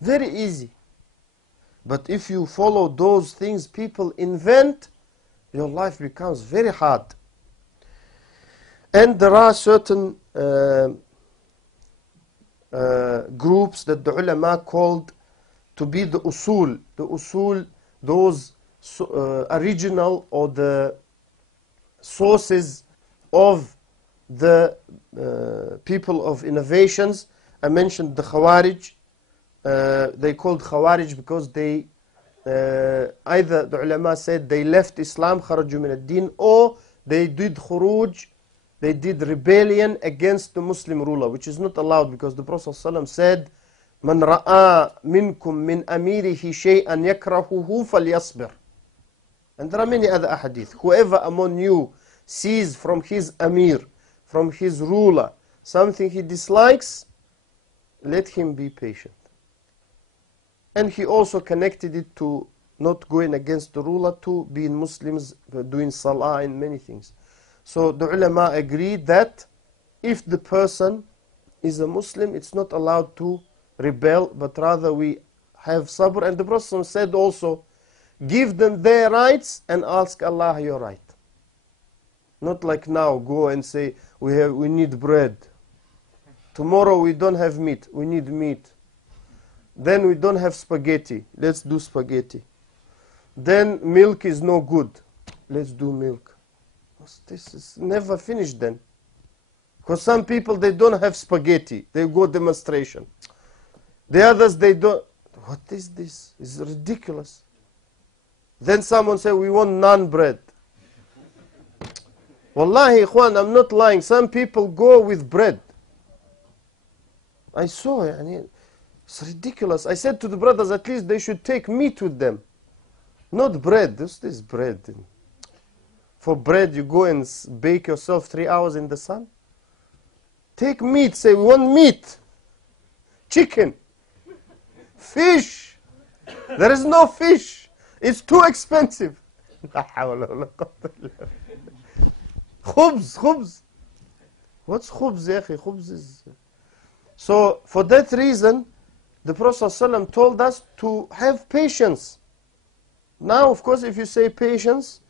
Very easy. But if you follow those things people invent, your life becomes very hard. And there are certain groups that the ulama called to be the usul. The usul, those original or the sources of the people of innovations. I mentioned the Khawarij. They called Khawarij because they either the ulama said they left Islam, kharaju min ad-din, or they did khuruj, they did rebellion against the Muslim ruler, which is not allowed, because the Prophet ﷺ said, "Man ra'a minkum min amirihi shay'an yakrahuhu falyasbir." And there are many other ahadith. Whoever among you sees from his amir, from his ruler, something he dislikes, let him be patient. And he also connected it to not going against the ruler, to being Muslims, doing salah and many things. So the ulama agreed that if the person is a Muslim, it's not allowed to rebel, but rather we have sabr. And the Prophet said also, give them their rights and ask Allah your right. Not like now, go and say, we need bread. Tomorrow we don't have meat, we need meat. Then we don't have spaghetti, let's do spaghetti. Then milk is no good, let's do milk. This is never finished then. Because some people, they don't have spaghetti, they go demonstration. The others, they don't. What is this? It's ridiculous. Then someone say, we want naan bread. Wallahi, ikhwan, I'm not lying. Some people go with bread. I saw it. It's ridiculous. I said to the brothers, at least they should take meat with them. Not bread. This is bread. For bread, you go and bake yourself 3 hours in the sun. Take meat. Say, we want meat. Chicken. Fish. There is no fish. It's too expensive. Khubz. What's khubz, ya akhi? Khubz is... So, for that reason, the Prophet ﷺ told us to have patience. Now, of course, if you say patience,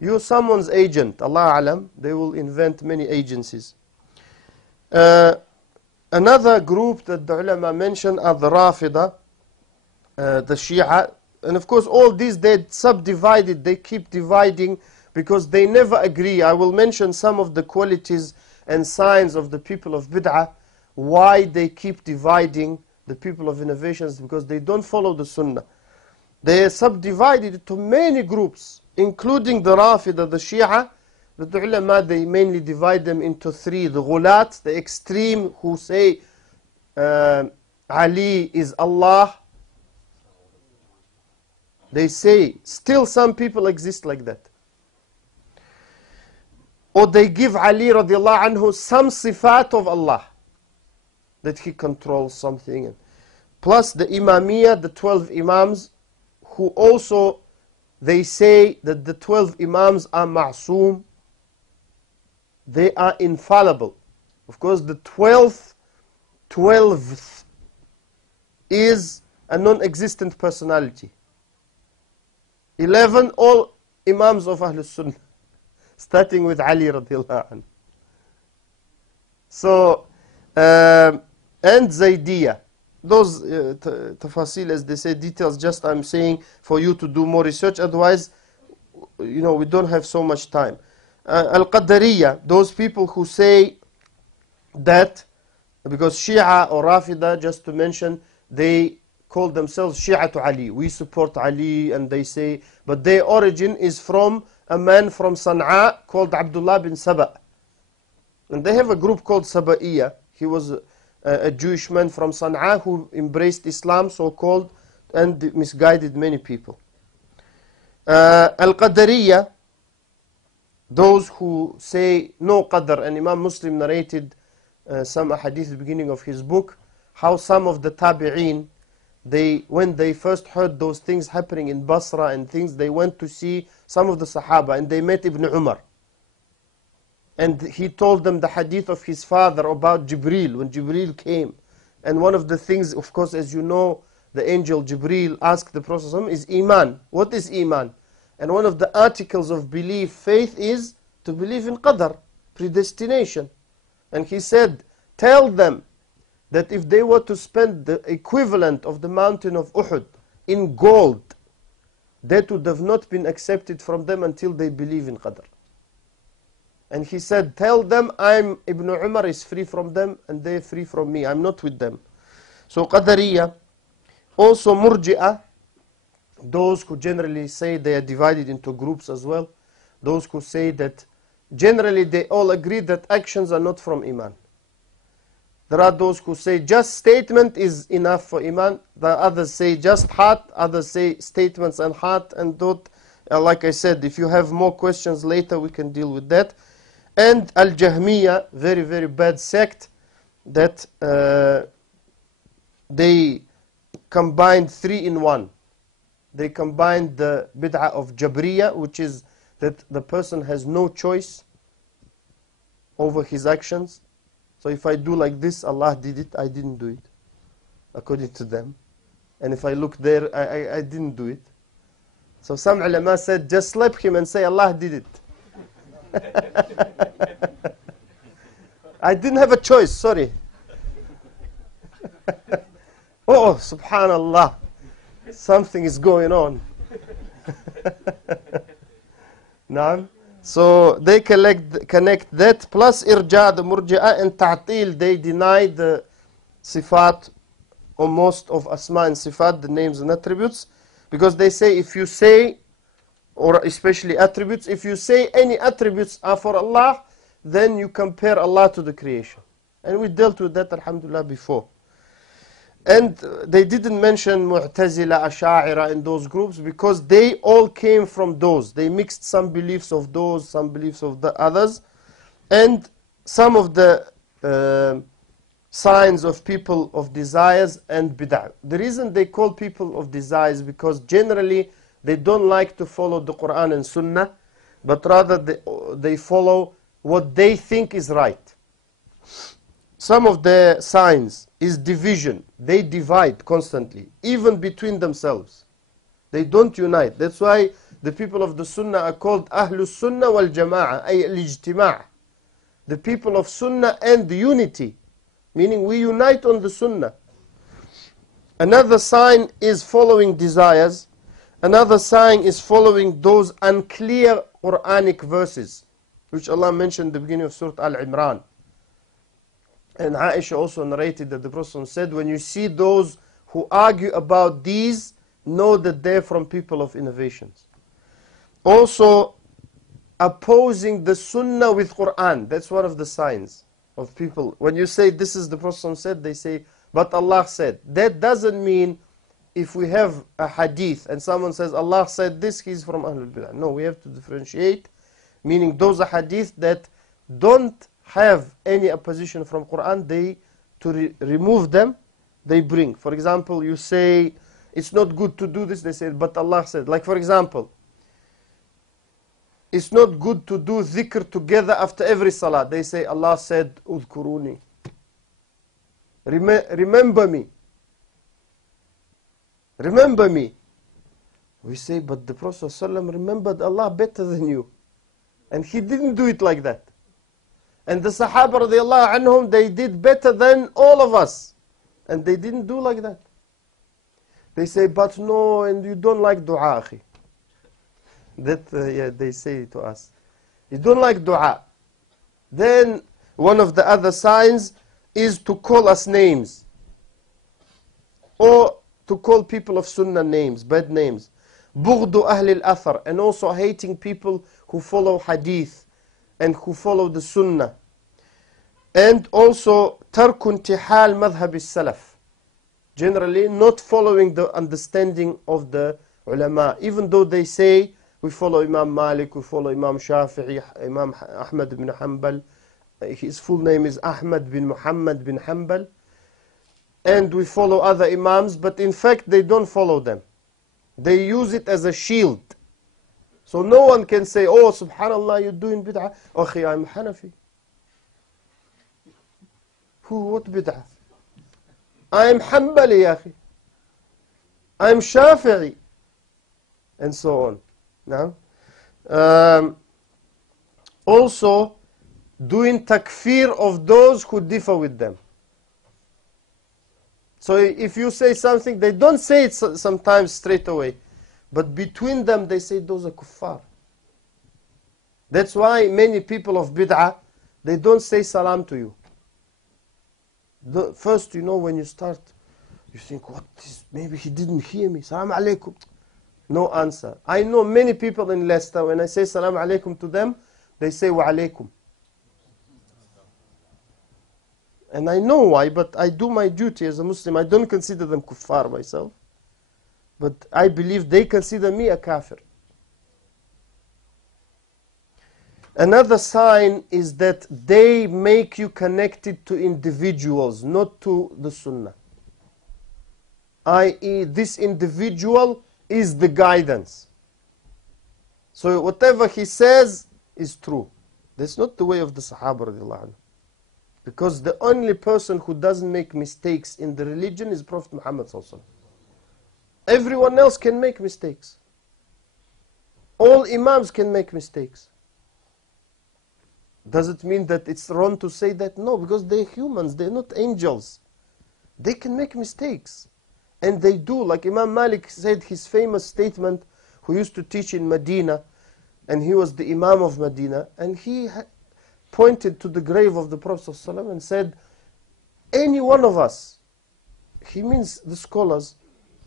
you're someone's agent. Allah alam, they will invent many agencies. Another group that the ulama mentioned are the Rafida, the Shia. And of course, all these, they subdivided, they keep dividing because they never agree. I will mention some of the qualities and signs of the people of Bid'ah, why they keep dividing the people of innovations, because they don't follow the Sunnah. They are subdivided into many groups, including the Rafida, the Shia. The ulama, they mainly divide them into three. The Ghulat, the extreme, who say Ali is Allah. They say, still some people exist like that. Or they give Ali radiallahu anhu some sifat of Allah, that he controls something. Plus the Imamiyah, the 12 Imams, who also, they say that the 12 Imams are ma'soom. They are infallible. Of course, the 12th is a non-existent personality. 11, all Imams of Ahlul Sunnah, starting with Ali radiallahu anhu. So, and Zaydiyah. Those tafasil, as they say, details, just I'm saying for you to do more research. Otherwise, you know, we don't have so much time. Al-Qadariyah, those people who say that, because Shia or Rafida, just to mention, they call themselves Shia to Ali. We support Ali, and they say, but their origin is from a man from Sana'a called Abdullah bin Saba. And they have a group called Saba'iyah. He was a Jewish man from Sana'a who embraced Islam, so-called, and misguided many people. Al-Qadariyah, those who say no qadr, and Imam Muslim narrated some hadith at the beginning of his book, how some of the tabi'een, when they first heard those things happening in Basra and things, they went to see some of the Sahaba, and they met Ibn Umar. And he told them the hadith of his father about Jibreel, when Jibreel came. And one of the things, of course, as you know, the angel Jibreel asked the Prophet, is Iman. What is Iman? And one of the articles of belief, faith, is to believe in Qadr, predestination. And he said, tell them that if they were to spend the equivalent of the mountain of Uhud in gold, that would have not been accepted from them until they believe in Qadr. And he said, tell them Ibn Umar is free from them and they're free from me. I'm not with them. So Qadariyah, also Murji'ah, those who generally say they are divided into groups as well. Those who say that generally they all agree that actions are not from Iman. There are those who say just statement is enough for Iman. The others say just heart. Others say statements and heart. And like I said, if you have more questions later, we can deal with that. And Al-Jahmiyyah, very, very bad sect, that they combined 3 in 1. They combined the bid'ah of Jabriya, which is that the person has no choice over his actions. So if I do like this, Allah did it, I didn't do it, according to them. And if I look there, I didn't do it. So some ulama said, just slap him and say, Allah did it. I didn't have a choice, sorry. Oh, subhanallah. Something is going on. Naam. So they connect that, plus irja, the murji'ah, and ta'til, they deny the sifat, or most of asma and sifat, the names and attributes, because they say if you say, or especially attributes, if you say any attributes are for Allah, then you compare Allah to the creation. And we dealt with that, alhamdulillah, before. And they didn't mention Mu'tazila, Asha'ira in those groups because they all came from those. They mixed some beliefs of those, some beliefs of the others. And some of the signs of people of desires and bid'ah. The reason they call people of desires is because generally they don't like to follow the Quran and Sunnah, but rather they follow what they think is right. some of the signs is division. They divide constantly, even between themselves. They don't unite. That's why the people of the Sunnah are called Ahlus Sunnah wal Jama'ah, ay al-ijtima'. The people of Sunnah and unity, meaning we unite on the Sunnah. Another sign is following desires. Another sign is following those unclear Quranic verses, which Allah mentioned at the beginning of Surah Al-Imran. And Aisha also narrated that the Prophet said, when you see those who argue about these, know that they're from people of innovations. Also, opposing the Sunnah with Quran. That's one of the signs of people. When you say this is the Prophet said, they say, but Allah said. That doesn't mean if we have a hadith and someone says Allah said this, he's from Ahlul Bid'ah. No, we have to differentiate, meaning those are hadith that don't have any opposition from Quran, they to remove them, they bring. For example, you say it's not good to do this, they say but Allah said. Like for example, it's not good to do dhikr together after every salah. They say Allah said udhkuruni, remember me, remember me. We say but the Prophet ﷺ remembered Allah better than you, and he didn't do it like that. And the Sahaba radiallahu anhum, they did better than all of us. And they didn't do like that. They say, but no, and you don't like dua, akhi. That, yeah, they say to us. You don't like dua. Then, one of the other signs is to call us names. Or to call people of sunnah names, bad names. Bughdu ahli al-athar. And also hating people who follow hadith and who follow the sunnah. And also tarku intihal madhhab as-salaf. Generally not following the understanding of the ulama. Even though they say we follow Imam Malik, we follow Imam Shafi'i, Imam Ahmad bin Hanbal. His full name is Ahmad bin Muhammad bin Hanbal. And we follow other imams, but in fact they don't follow them. They use it as a shield. So no one can say, oh, subhanallah, you're doing bid'ah. Okay, I'm Hanafi. Who, what bid'ah? I'm Hanbali, akhi. I'm Shafi'i. And so on. Now, also, doing takfir of those who differ with them. So if you say something, they don't say it sometimes straight away. But between them, they say those are kuffar. That's why many people of bid'ah, they don't say salam to you. First, you know, when you start, you think, what is, maybe he didn't hear me. Salam alaikum. No answer. I know many people in Leicester, when I say salam alaikum to them, they say wa alaikum. And I know why, but I do my duty as a Muslim. I don't consider them kuffar myself. But I believe they consider me a kafir. Another sign is that they make you connected to individuals, not to the sunnah. I.e., this individual is the guidance. So whatever he says is true. That's not the way of the Sahaba radiallahu anhu. Because the only person who doesn't make mistakes in the religion is Prophet Muhammad sallallahu alaihi wasallam. Everyone else can make mistakes. All imams can make mistakes. Does it mean that it's wrong to say that? No, because they're humans, they're not angels. They can make mistakes. And they do. Like Imam Malik said his famous statement, who used to teach in Medina, and he was the Imam of Medina, and he pointed to the grave of the Prophet ﷺ and said, any one of us, he means the scholars,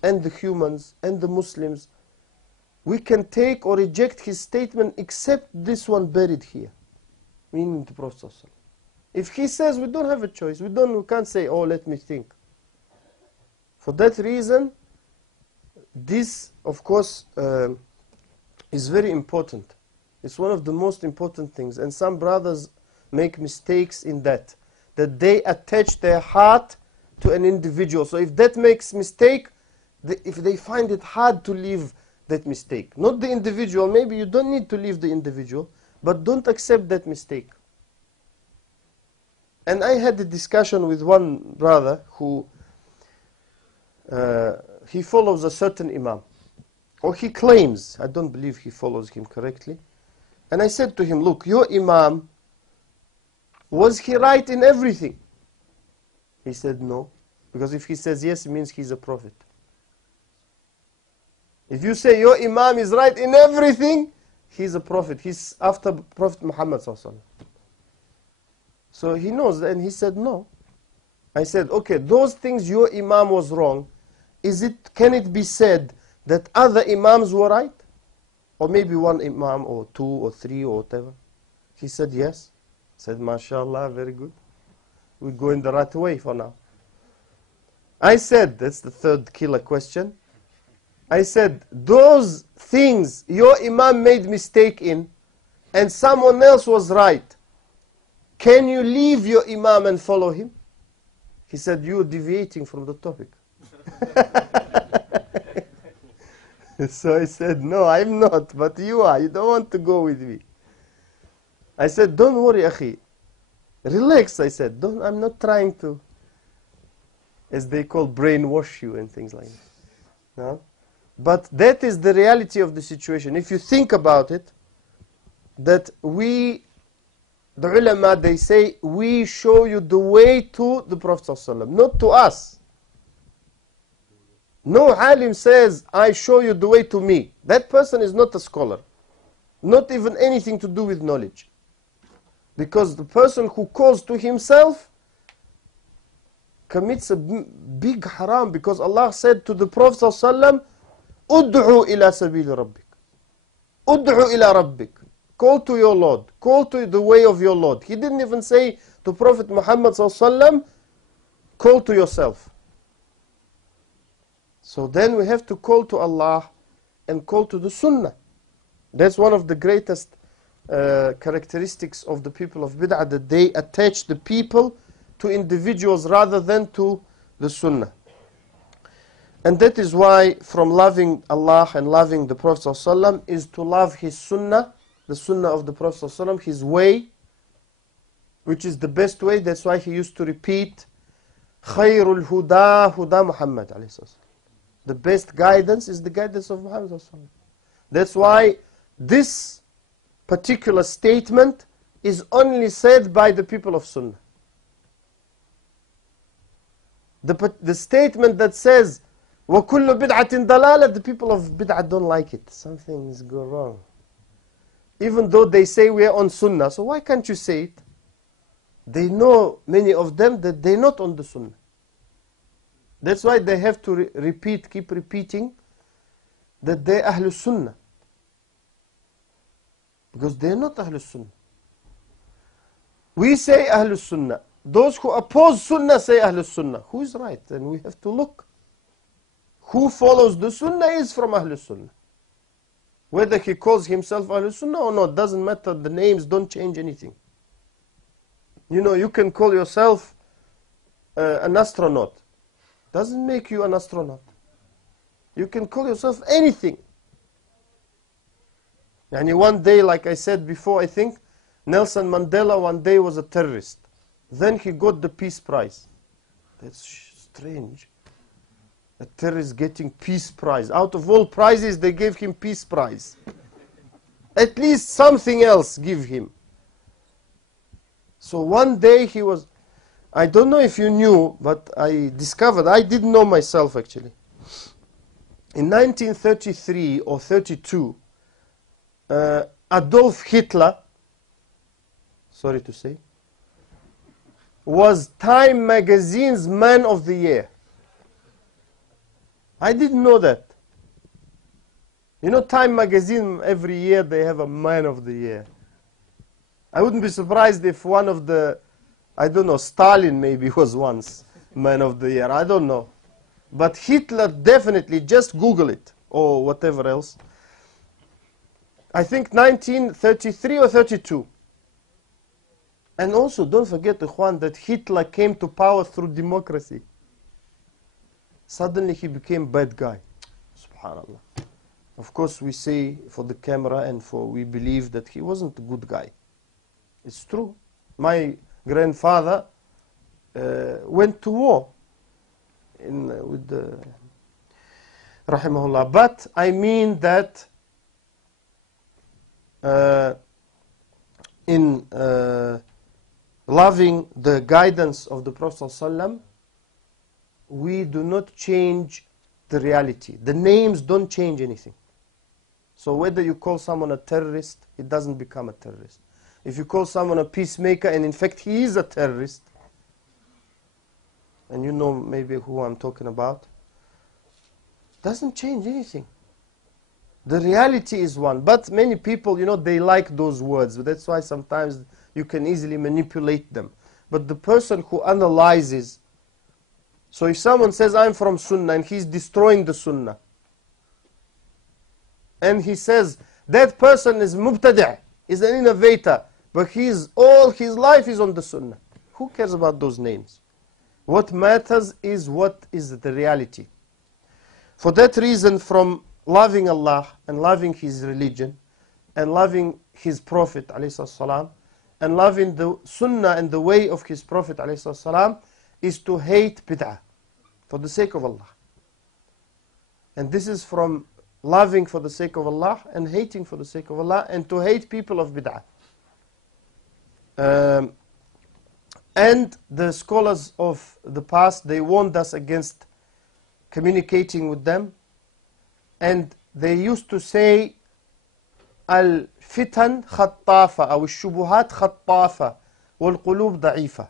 and the humans, and the Muslims, we can take or reject his statement except this one buried here, meaning the Prophet ﷺ. If he says we don't have a choice, we can't say, oh, let me think. For that reason, this, of course, is very important. It's one of the most important things. And some brothers make mistakes in that they attach their heart to an individual. So if that makes mistake, if they find it hard to leave that mistake, not the individual, maybe you don't need to leave the individual, but don't accept that mistake. And I had a discussion with one brother who he follows a certain imam, or he claims, I don't believe he follows him correctly. And I said to him, look, your imam, was he right in everything? He said no, because if he says yes, it means he's a prophet. If you say your imam is right in everything, he's a prophet. He's after Prophet Muhammad sallallahu alaihi wasallam. So he knows, and he said no. I said, okay, those things your imam was wrong, can it be said that other imams were right? Or maybe one imam, or two, or three, or whatever? He said yes. I said, mashallah, very good. We go in the right way for now. I said, that's the third killer question. I said, those things your imam made mistake in, and someone else was right, can you leave your imam and follow him? He said, you're deviating from the topic. So I said, no, I'm not, but you are. You don't want to go with me. I said, don't worry, akhi. Relax, I said. I'm not trying to, as they call, brainwash you and things like that. No? But that is the reality of the situation. If you think about it, that the ulama, they say, we show you the way to the Prophet ﷺ, not to us. No alim says, I show you the way to me. That person is not a scholar. Not even anything to do with knowledge. Because the person who calls to himself commits a big haram, because Allah said to the Prophet ﷺ, Ud'u ila sabili rabbik. Ud'u ila rabbik. Call to your Lord. Call to the way of your Lord. He didn't even say to Prophet Muhammad ﷺ, call to yourself. So then we have to call to Allah and call to the Sunnah. That's one of the greatest characteristics of the people of Bid'ah, that they attach the people to individuals rather than to the Sunnah. And that is why from loving Allah and loving the Prophet ﷺ is to love his Sunnah, the Sunnah of the Prophet ﷺ, his way, which is the best way. That's why he used to repeat, Khayrul Huda, Huda Muhammad alayhi salam. The best guidance is the guidance of Muhammad sallallahu alaihi wasallam. That's why this particular statement is only said by the people of Sunnah. The statement that says, وَكُلُّ بِدْعَةٍ ضَلَالَةٍ, the people of Bid'ah don't like it. Something is going wrong. Even though they say we are on Sunnah, so why can't you say it? They know, many of them, that they're not on the Sunnah. That's why they have to keep repeating that they're Ahlul Sunnah. Because they're not Ahlul Sunnah. We say Ahlul Sunnah. Those who oppose Sunnah say Ahlul Sunnah. Who is right? And we have to look. Who follows the Sunnah is from Ahlul Sunnah. Whether he calls himself Ahlul Sunnah or not, doesn't matter. The names don't change anything. You know, you can call yourself an astronaut. Doesn't make you an astronaut. You can call yourself anything. And one day, like I said before, I think, Nelson Mandela one day was a terrorist. Then he got the Peace Prize. That's strange. A terrorist getting Peace Prize. Out of all prizes, they gave him Peace Prize. At least something else give him. So one day he was, I don't know if you knew, but I discovered, I didn't know myself actually. In 1933 or 32, Adolf Hitler, sorry to say, was Time magazine's Man of the Year. I didn't know that. You know, Time magazine, every year they have a Man of the Year. I wouldn't be surprised if one of the, I don't know, Stalin maybe was once Man of the Year. I don't know. But Hitler definitely, just Google it, or whatever else. I think 1933 or 32. And also, don't forget, Ikhwan, that Hitler came to power through democracy. Suddenly he became bad guy. Subhanallah. Of course, we say for the camera and we believe that he wasn't a good guy. It's true. My grandfather went to war with the rahimahullah. But I mean that in loving the guidance of the Prophet ﷺ, we do not change the reality. The names don't change anything. So whether you call someone a terrorist, it doesn't become a terrorist. If you call someone a peacemaker, and in fact he is a terrorist, and you know maybe who I'm talking about, doesn't change anything. The reality is one. But many people, you know, they like those words. That's why sometimes you can easily manipulate them. But the person who analyzes, so if someone says, I'm from Sunnah, and he's destroying the Sunnah, and he says, that person is mubtadi', is an innovator, but all his life is on the Sunnah. Who cares about those names? What matters is what is the reality. For that reason, from loving Allah and loving His religion and loving His Prophet ﷺ, and loving the Sunnah and the way of His Prophet ﷺ, is to hate bid'ah for the sake of Allah. And this is from loving for the sake of Allah and hating for the sake of Allah, and to hate people of bid'ah. And the scholars of the past, they warned us against communicating with them, and they used to say al-fitan khattafa aw al-shubuhat khattafa wal-qulub da'ifa,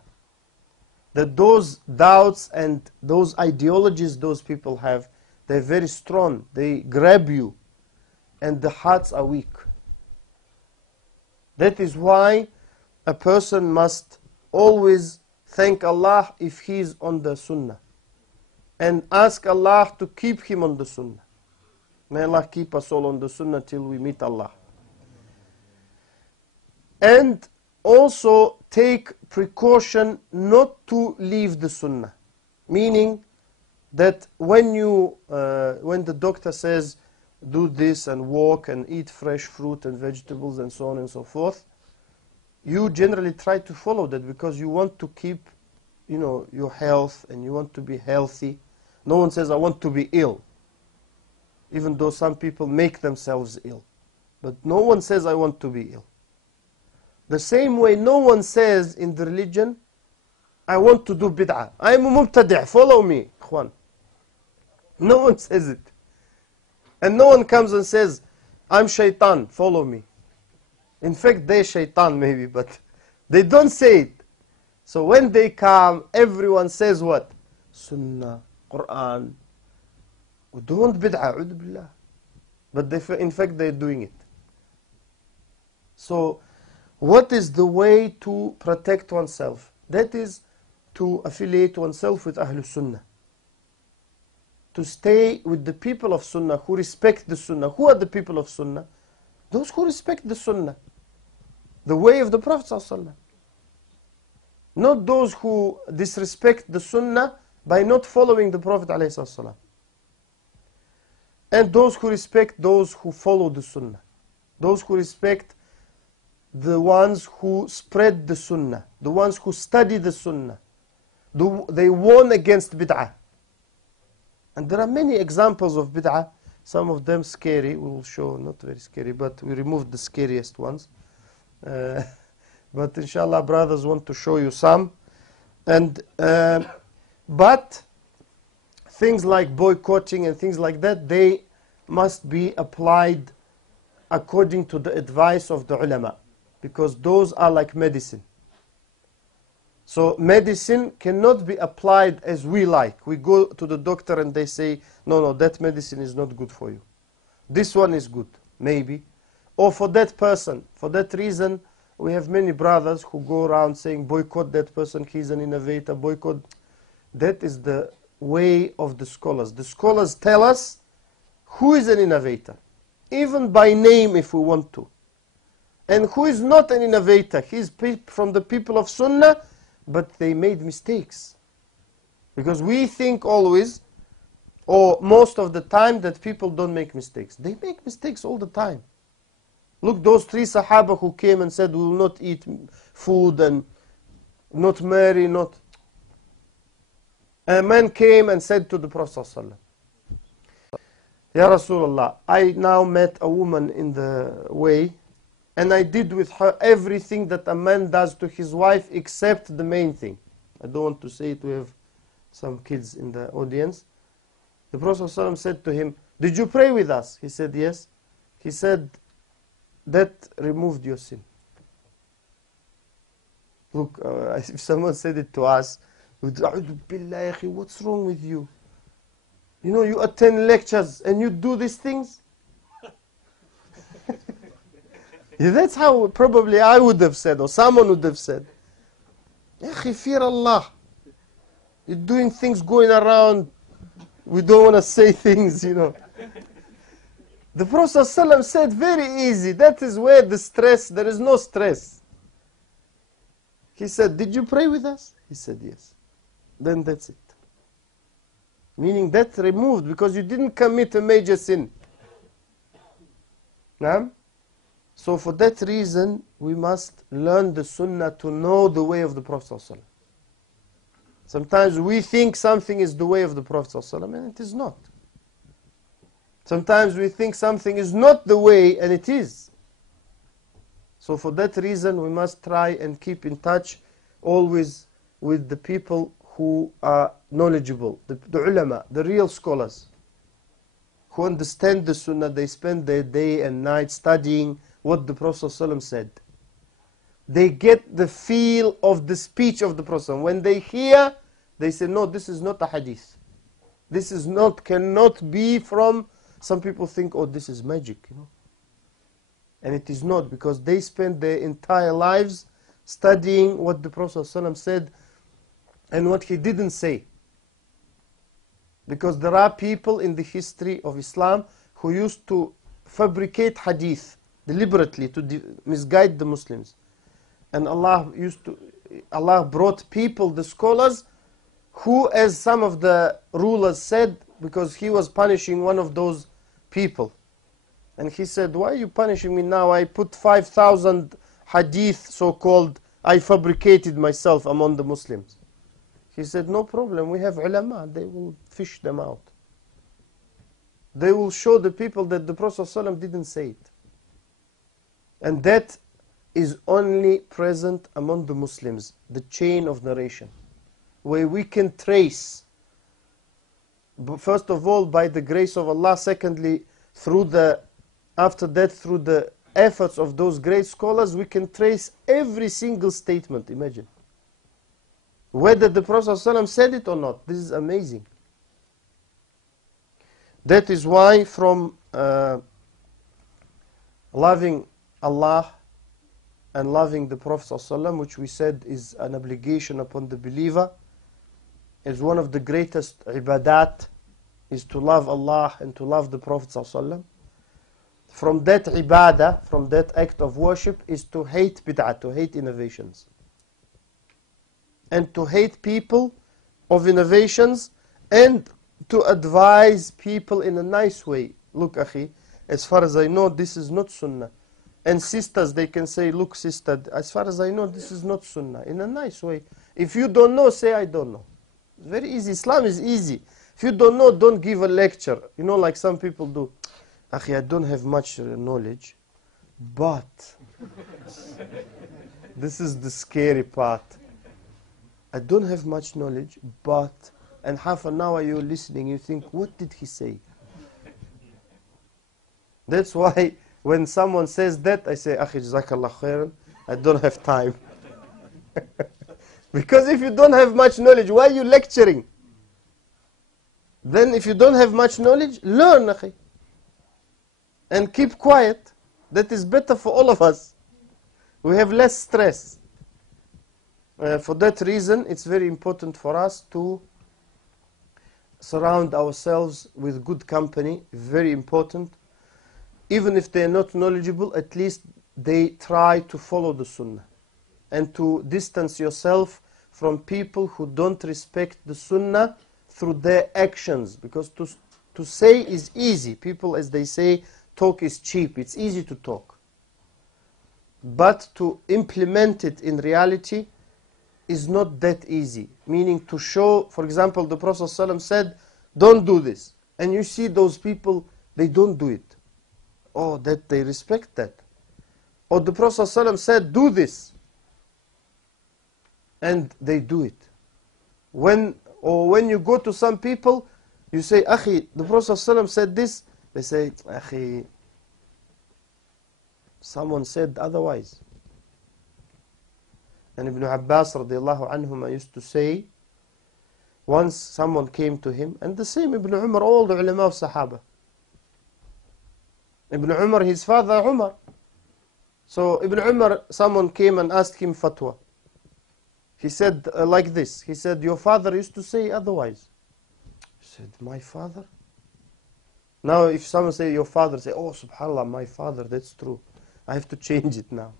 that those doubts and those ideologies those people have, they're very strong, they grab you, and the hearts are weak. That is why a person must always thank Allah if he is on the Sunnah, and ask Allah to keep him on the Sunnah. May Allah keep us all on the Sunnah till we meet Allah. And also take precaution not to leave the Sunnah. Meaning that when the doctor says do this and walk and eat fresh fruit and vegetables and so on and so forth, you generally try to follow that because you want to keep, you know, your health and you want to be healthy. No one says, I want to be ill, even though some people make themselves ill. But no one says, I want to be ill. The same way, no one says in the religion, I want to do bid'ah. I am a mubtadi', follow me, ikhwan. No one says it. And no one comes and says, I'm shaitan, follow me. In fact, they're shaitan maybe, but they don't say it. So when they come, everyone says what? Sunnah, Quran. Don't bid'ah, a'udhu billah. But in fact, they're doing it. So what is the way to protect oneself? That is to affiliate oneself with Ahlul Sunnah. To stay with the people of Sunnah who respect the Sunnah. Who are the people of Sunnah? Those who respect the Sunnah, the way of the Prophet ﷺ. Not those who disrespect the Sunnah by not following the Prophet ﷺ. And those who respect those who follow the Sunnah. Those who respect the ones who spread the Sunnah. The ones who study the Sunnah. They warn against bid'ah. And there are many examples of bid'ah. Some of them scary. We will show, not very scary, but we removed the scariest ones. But inshallah, brothers want to show you some. And but things like boycotting and things like that, they must be applied according to the advice of the ulama, because those are like medicine. So medicine cannot be applied as we like. We go to the doctor and they say, no, that medicine is not good for you. This one is good, maybe. Or for that person, for that reason, we have many brothers who go around saying, boycott that person, he's an innovator, boycott. That is the way of the scholars. The scholars tell us who is an innovator, even by name if we want to. And who is not an innovator. He's from the people of Sunnah, but they made mistakes. Because we think always, or most of the time, that people don't make mistakes. They make mistakes all the time. Look, those 3 Sahaba who came and said, we will not eat food and not marry, not... A man came and said to the Prophet ﷺ, Ya Rasulullah, I now met a woman in the way, and I did with her everything that a man does to his wife except the main thing. I don't want to say it, we have some kids in the audience. The Prophet ﷺ said to him, did you pray with us? He said, yes. He said, that removed your sin. Look, if someone said it to us, what's wrong with you? You know, you attend lectures and you do these things? Yeah, that's how probably I would have said, or someone would have said. Fear Allah. You're doing things going around. We don't want to say things, you know. The Prophet ﷺ said, very easy. That is where the stress, there is no stress. He said, did you pray with us? He said, yes. Then that's it. Meaning that's removed because you didn't commit a major sin. Naam? So for that reason, we must learn the sunnah to know the way of the Prophet ﷺ. Sometimes we think something is the way of the Prophet ﷺ, and it is not. Sometimes we think something is not the way, and it is. So for that reason, we must try and keep in touch always with the people who are knowledgeable, the ulama, the real scholars, who understand the sunnah. They spend their day and night studying what the Prophet ﷺ said. They get the feel of the speech of the Prophet. When they hear, they say, no, this is not a hadith. This is not, cannot be from, some people think, oh, this is magic, you know. And it is not, because they spend their entire lives studying what the Prophet ﷺ said and what he didn't say. Because there are people in the history of Islam who used to fabricate hadith deliberately to misguide the Muslims. And Allah brought people, the scholars, who, as some of the rulers said, because he was punishing one of those people. And he said, why are you punishing me now? I put 5,000 hadith, so-called, I fabricated myself among the Muslims. He said, no problem, we have ulama, they will fish them out. They will show the people that the Prophet ﷺ didn't say it. And that is only present among the Muslims, the chain of narration, where we can trace, first of all, by the grace of Allah, secondly, after that, through the efforts of those great scholars, we can trace every single statement, imagine. Whether the Prophet ﷺ said it or not, this is amazing. That is why from loving Allah and loving the Prophet ﷺ, which we said is an obligation upon the believer, is one of the greatest ibadat, is to love Allah and to love the Prophet ﷺ. From that ibadah, from that act of worship, is to hate bid'ah, to hate innovations. And to hate people of innovations, and to advise people in a nice way. Look, akhi, as far as I know, this is not sunnah. And sisters, they can say, look, sister, as far as I know, this is not sunnah, in a nice way. If you don't know, say, I don't know. It's very easy. Islam is easy. If you don't know, don't give a lecture. You know, like some people do. Akhi, I don't have much knowledge, but this is the scary part. I don't have much knowledge, but, and half an hour you're listening, you think, what did he say? That's why when someone says that, I say, Akhi, Jazakallah khairan, I don't have time. Because if you don't have much knowledge, why are you lecturing? Then if you don't have much knowledge, learn, akhi. And keep quiet. That is better for all of us. We have less stress. For that reason, it's very important for us to surround ourselves with good company. Very important. Even if they are not knowledgeable, at least they try to follow the sunnah. And to distance yourself from people who don't respect the sunnah through their actions. Because to say is easy. People, as they say, talk is cheap. It's easy to talk. But to implement it in reality is not that easy. Meaning to show, for example, the Prophet ﷺ said, don't do this. And you see those people, they don't do it. Oh, that they respect that. Or the Prophet ﷺ said, do this. And they do it. When you go to some people, you say, Akhi, the Prophet ﷺ said this. They say, Akhi, someone said otherwise. And Ibn Abbas radiallahu anhuma used to say, once someone came to him, and the same Ibn Umar, all the ulama of Sahaba. Ibn Umar, his father Umar. So Ibn Umar, someone came and asked him fatwa. He said like this. He said, your father used to say otherwise. He said, my father? Now if someone say your father, say, oh subhanallah, my father, that's true. I have to change it now.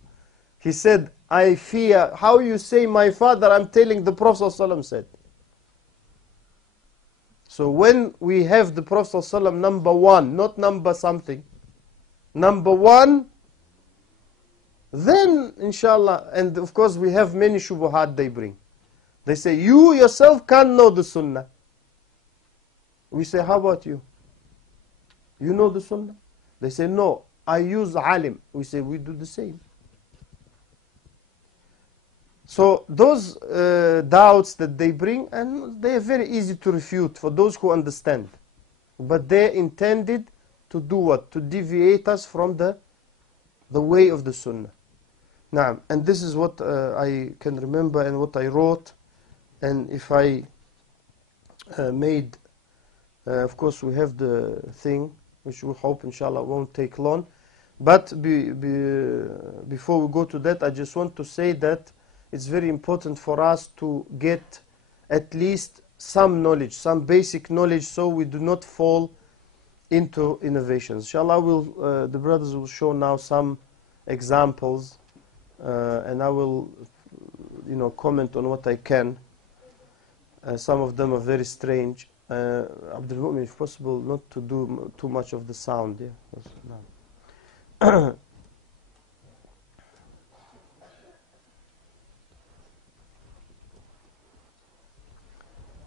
He said, I fear, how you say my father, I'm telling the Prophet ﷺ said. So when we have the Prophet ﷺ number one, not number something, number one, then inshallah, and of course we have many shubuhat they bring. They say, you yourself can't know the sunnah. We say, how about you? You know the sunnah? They say, no, I use alim. We say, we do the same. So those doubts that they bring, and they are very easy to refute for those who understand. But they intended to do what? To deviate us from the way of the sunnah. Now, and this is what I can remember and what I wrote. And if I made, of course we have the thing, which we hope inshallah won't take long. But before we go to that, I just want to say that it's very important for us to get at least some knowledge, some basic knowledge, so we do not fall into innovations. Inshallah, the brothers will show now some examples, and I will, comment on what I can. Some of them are very strange. Abdul Mu'min, if possible, not to do too much of the sound. Yeah.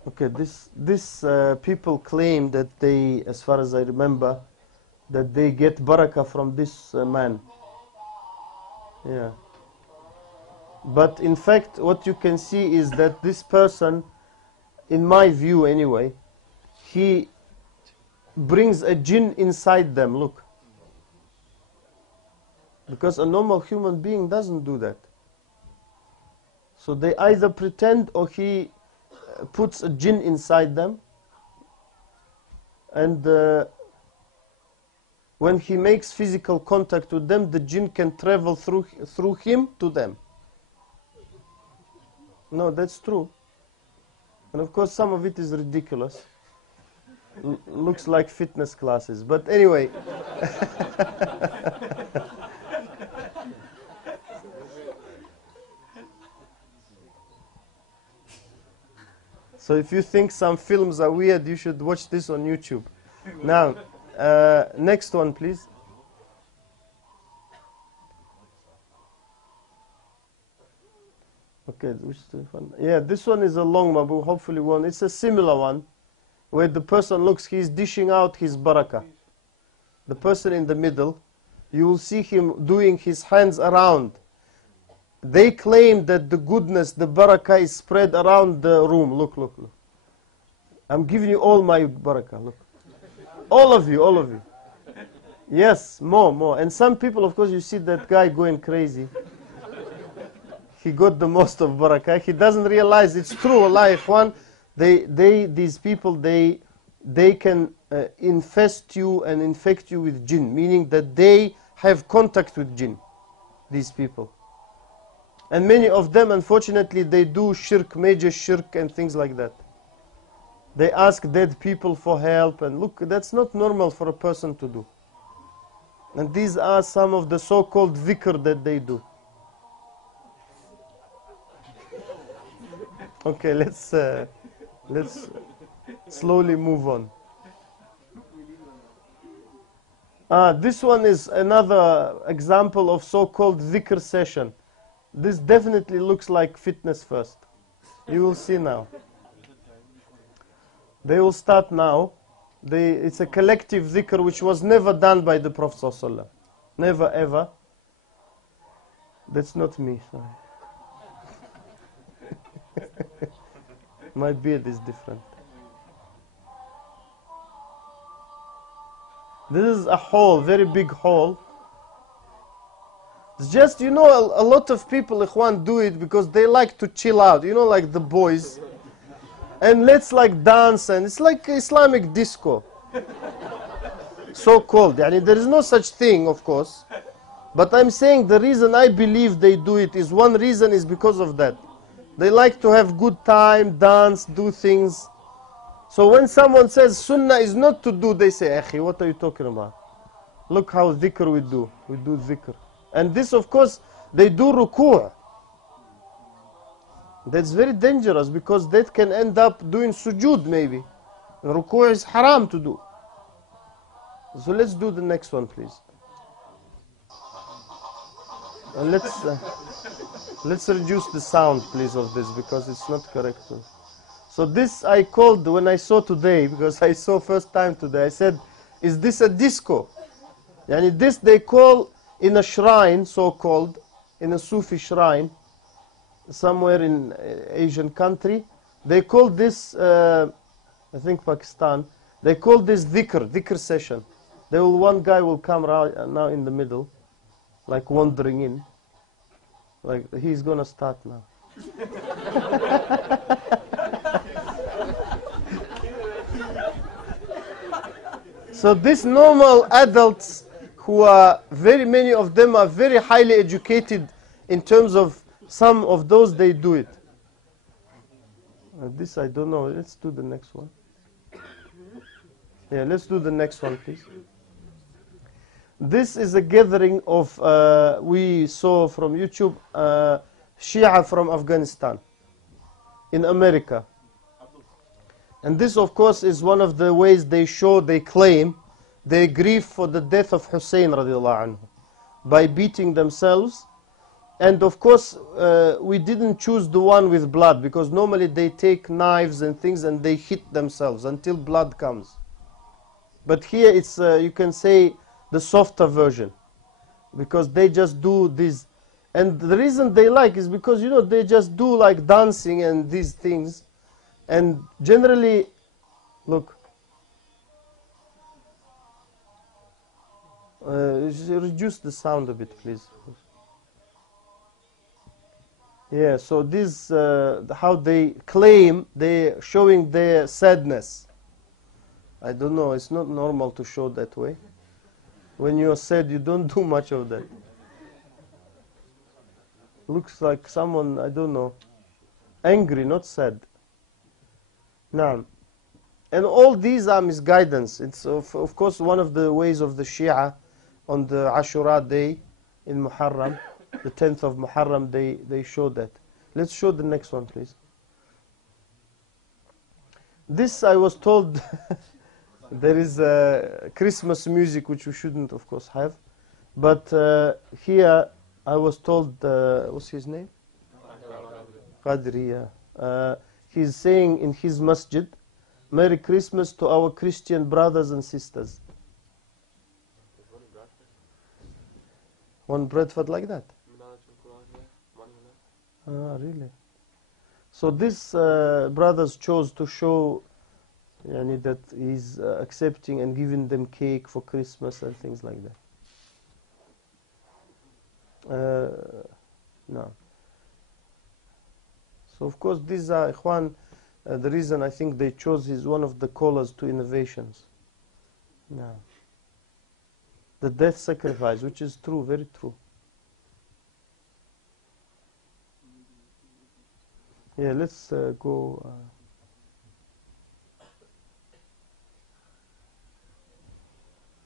Okay, this people claim that they, as far as I remember, that they get barakah from this man. Yeah. But in fact, what you can see is that this person, in my view anyway, he brings a jinn inside them. Look. Because a normal human being doesn't do that. So they either pretend or he puts a jinn inside them, and when he makes physical contact with them, the jinn can travel through him to them. No, that's true. And of course some of it is ridiculous. Looks like fitness classes. But anyway. So if you think some films are weird, you should watch this on YouTube. Now, next one, please. Okay, which one? Yeah, this one is a long one, but hopefully one. It's a similar one, where the person looks, he's dishing out his barakah. The person in the middle, you will see him doing his hands around. They claim that the goodness, the barakah is spread around the room. Look, look, look. I'm giving you all my barakah, look. All of you, all of you. Yes, more. And some people, of course, you see that guy going crazy. He got the most of barakah. He doesn't realize it's true. Allah, ikhwan, these people, they can infest you and infect you with jinn, meaning that they have contact with jinn, these people. And many of them, unfortunately, they do shirk, major shirk and things like that. They ask dead people for help, and look, that's not normal for a person to do. And these are some of the so-called dhikr that they do. Okay, let's slowly move on. This one is another example of so-called dhikr session. This definitely looks like fitness first. You will see now. They will start now. It's a collective dhikr which was never done by the Prophet ﷺ. Never ever. That's not me, sorry. My beard is different. This is a hall, very big hall. It's just, you know, a lot of people, Ikhwan, do it because they like to chill out, you know, like the boys. And let's like dance, and it's like Islamic disco. So called. Yani, there is no such thing, of course. But I'm saying the reason I believe they do it is one reason is because of that. They like to have good time, dance, do things. So when someone says sunnah is not to do, they say, Akhi, what are you talking about? Look how dhikr we do. We do dhikr. And this, of course, they do ruku'. That's very dangerous because that can end up doing sujood maybe. And ruku' is haram to do. So let's do the next one, please. And let's reduce the sound, please, of this because it's not correct. So this I called when I saw today, because I saw first time today, I said, is this a disco? Yani this they call in a shrine, so-called, in a Sufi shrine, somewhere in Asian country. They call this, I think Pakistan, they call this dhikr session. One guy will come right now in the middle, like wandering in. Like he's gonna start now. So these normal adults who are many of them are very highly educated in terms of some of those they do it. This I don't know. Let's do the next one. Yeah, let's do the next one, please. This is a gathering of, we saw from YouTube, Shia from Afghanistan, in America. And this, of course, is one of the ways they claim, they grieve for the death of Hussein radiallahu anhu, by beating themselves. And of course, we didn't choose the one with blood, because normally they take knives and things and they hit themselves until blood comes. But here it's, you can say, the softer version, because they just do this. And the reason they like is because, you know, they just do like dancing and these things. And generally, look, reduce the sound a bit, please. Yeah, so this, how they claim, they're showing their sadness. I don't know, it's not normal to show that way. When you're sad, you don't do much of that. Looks like someone, I don't know, angry, not sad. Now, and all these are misguidance. It's of course one of the ways of the Shia on the Ashura day in Muharram, the 10th of Muharram, they show that. Let's show the next one, please. This I was told there is Christmas music which we shouldn't, of course, have. But here I was told, what's his name? Qadri, yeah. He's saying in his masjid, Merry Christmas to our Christian brothers and sisters. One Bradford like that? Ah, really? So these brothers chose to show that he's accepting and giving them cake for Christmas and things like that. No. So of course these are, Ikhwan, the reason I think they chose is one of the callers to innovations. No. The death sacrifice, which is true, very true. Yeah, let's go.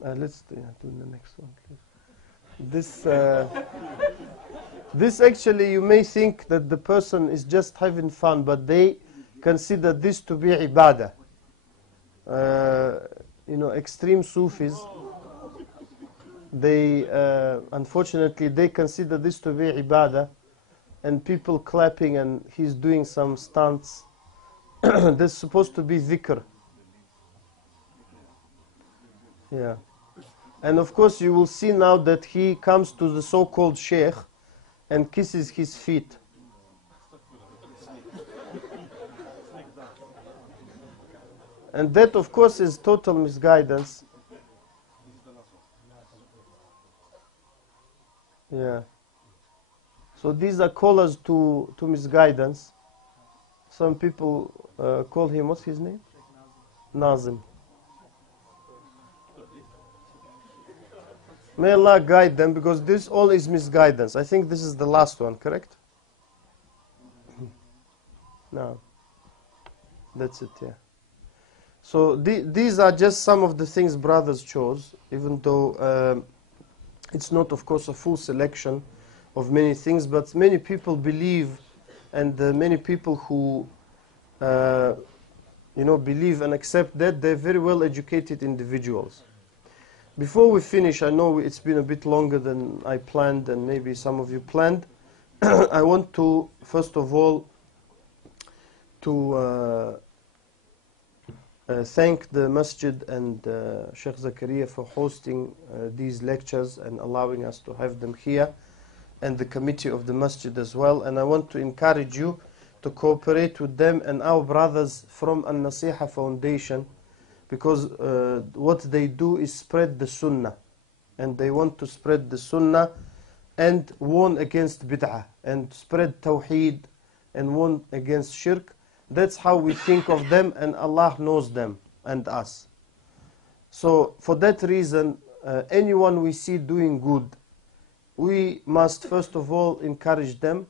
Let's do the next one, please. This actually, you may think that the person is just having fun, but they consider this to be ibadah. Extreme Sufis, they unfortunately they consider this to be ibadah, and people clapping and he's doing some stunts. That's supposed to be dhikr. Yeah. And of course you will see now that he comes to the so-called sheikh and kisses his feet. And that of course is total misguidance. Yeah. So these are callers to misguidance. Some people call him, what's his name? Nazim. May Allah guide them, because this all is misguidance. I think this is the last one, correct? No. That's it, yeah. So these are just some of the things brothers chose, even though it's not, of course, a full selection of many things, but many people believe, and many people who believe and accept that, they're very well educated individuals. Before we finish, I know it's been a bit longer than I planned, and maybe some of you planned. I want to, first of all, to thank the masjid and Sheikh Zakaria for hosting these lectures and allowing us to have them here, and the committee of the masjid as well. And I want to encourage you to cooperate with them and our brothers from An-Nasiha Foundation, because what they do is spread the sunnah, and they want to spread the sunnah and warn against bid'ah, and spread tawheed and warn against shirk. That's how we think of them, and Allah knows them and us. So for that reason, anyone we see doing good, we must first of all encourage them,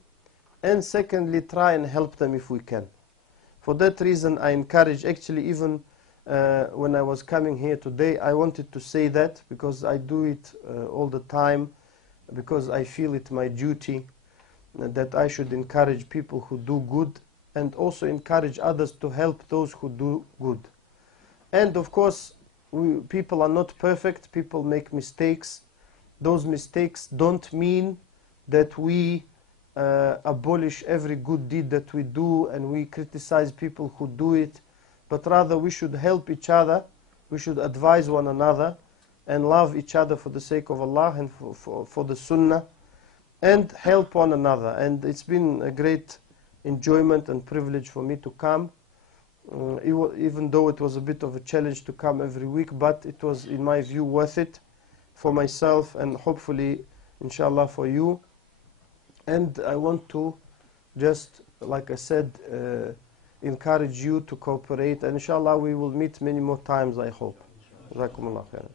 and secondly try and help them if we can. For that reason I encourage, actually even when I was coming here today, I wanted to say that, because I do it all the time, because I feel it my duty, that I should encourage people who do good, and also encourage others to help those who do good. And of course, people are not perfect, people make mistakes. Those mistakes don't mean that we abolish every good deed that we do and we criticize people who do it, but rather we should help each other, we should advise one another and love each other for the sake of Allah and for the sunnah, and help one another. And it's been a great enjoyment and privilege for me to come, even though it was a bit of a challenge to come every week, but it was, in my view, worth it for myself and hopefully, inshallah, for you. And I want to just, like I said, encourage you to cooperate, and inshallah we will meet many more times, I hope. Jazakumullah khairan.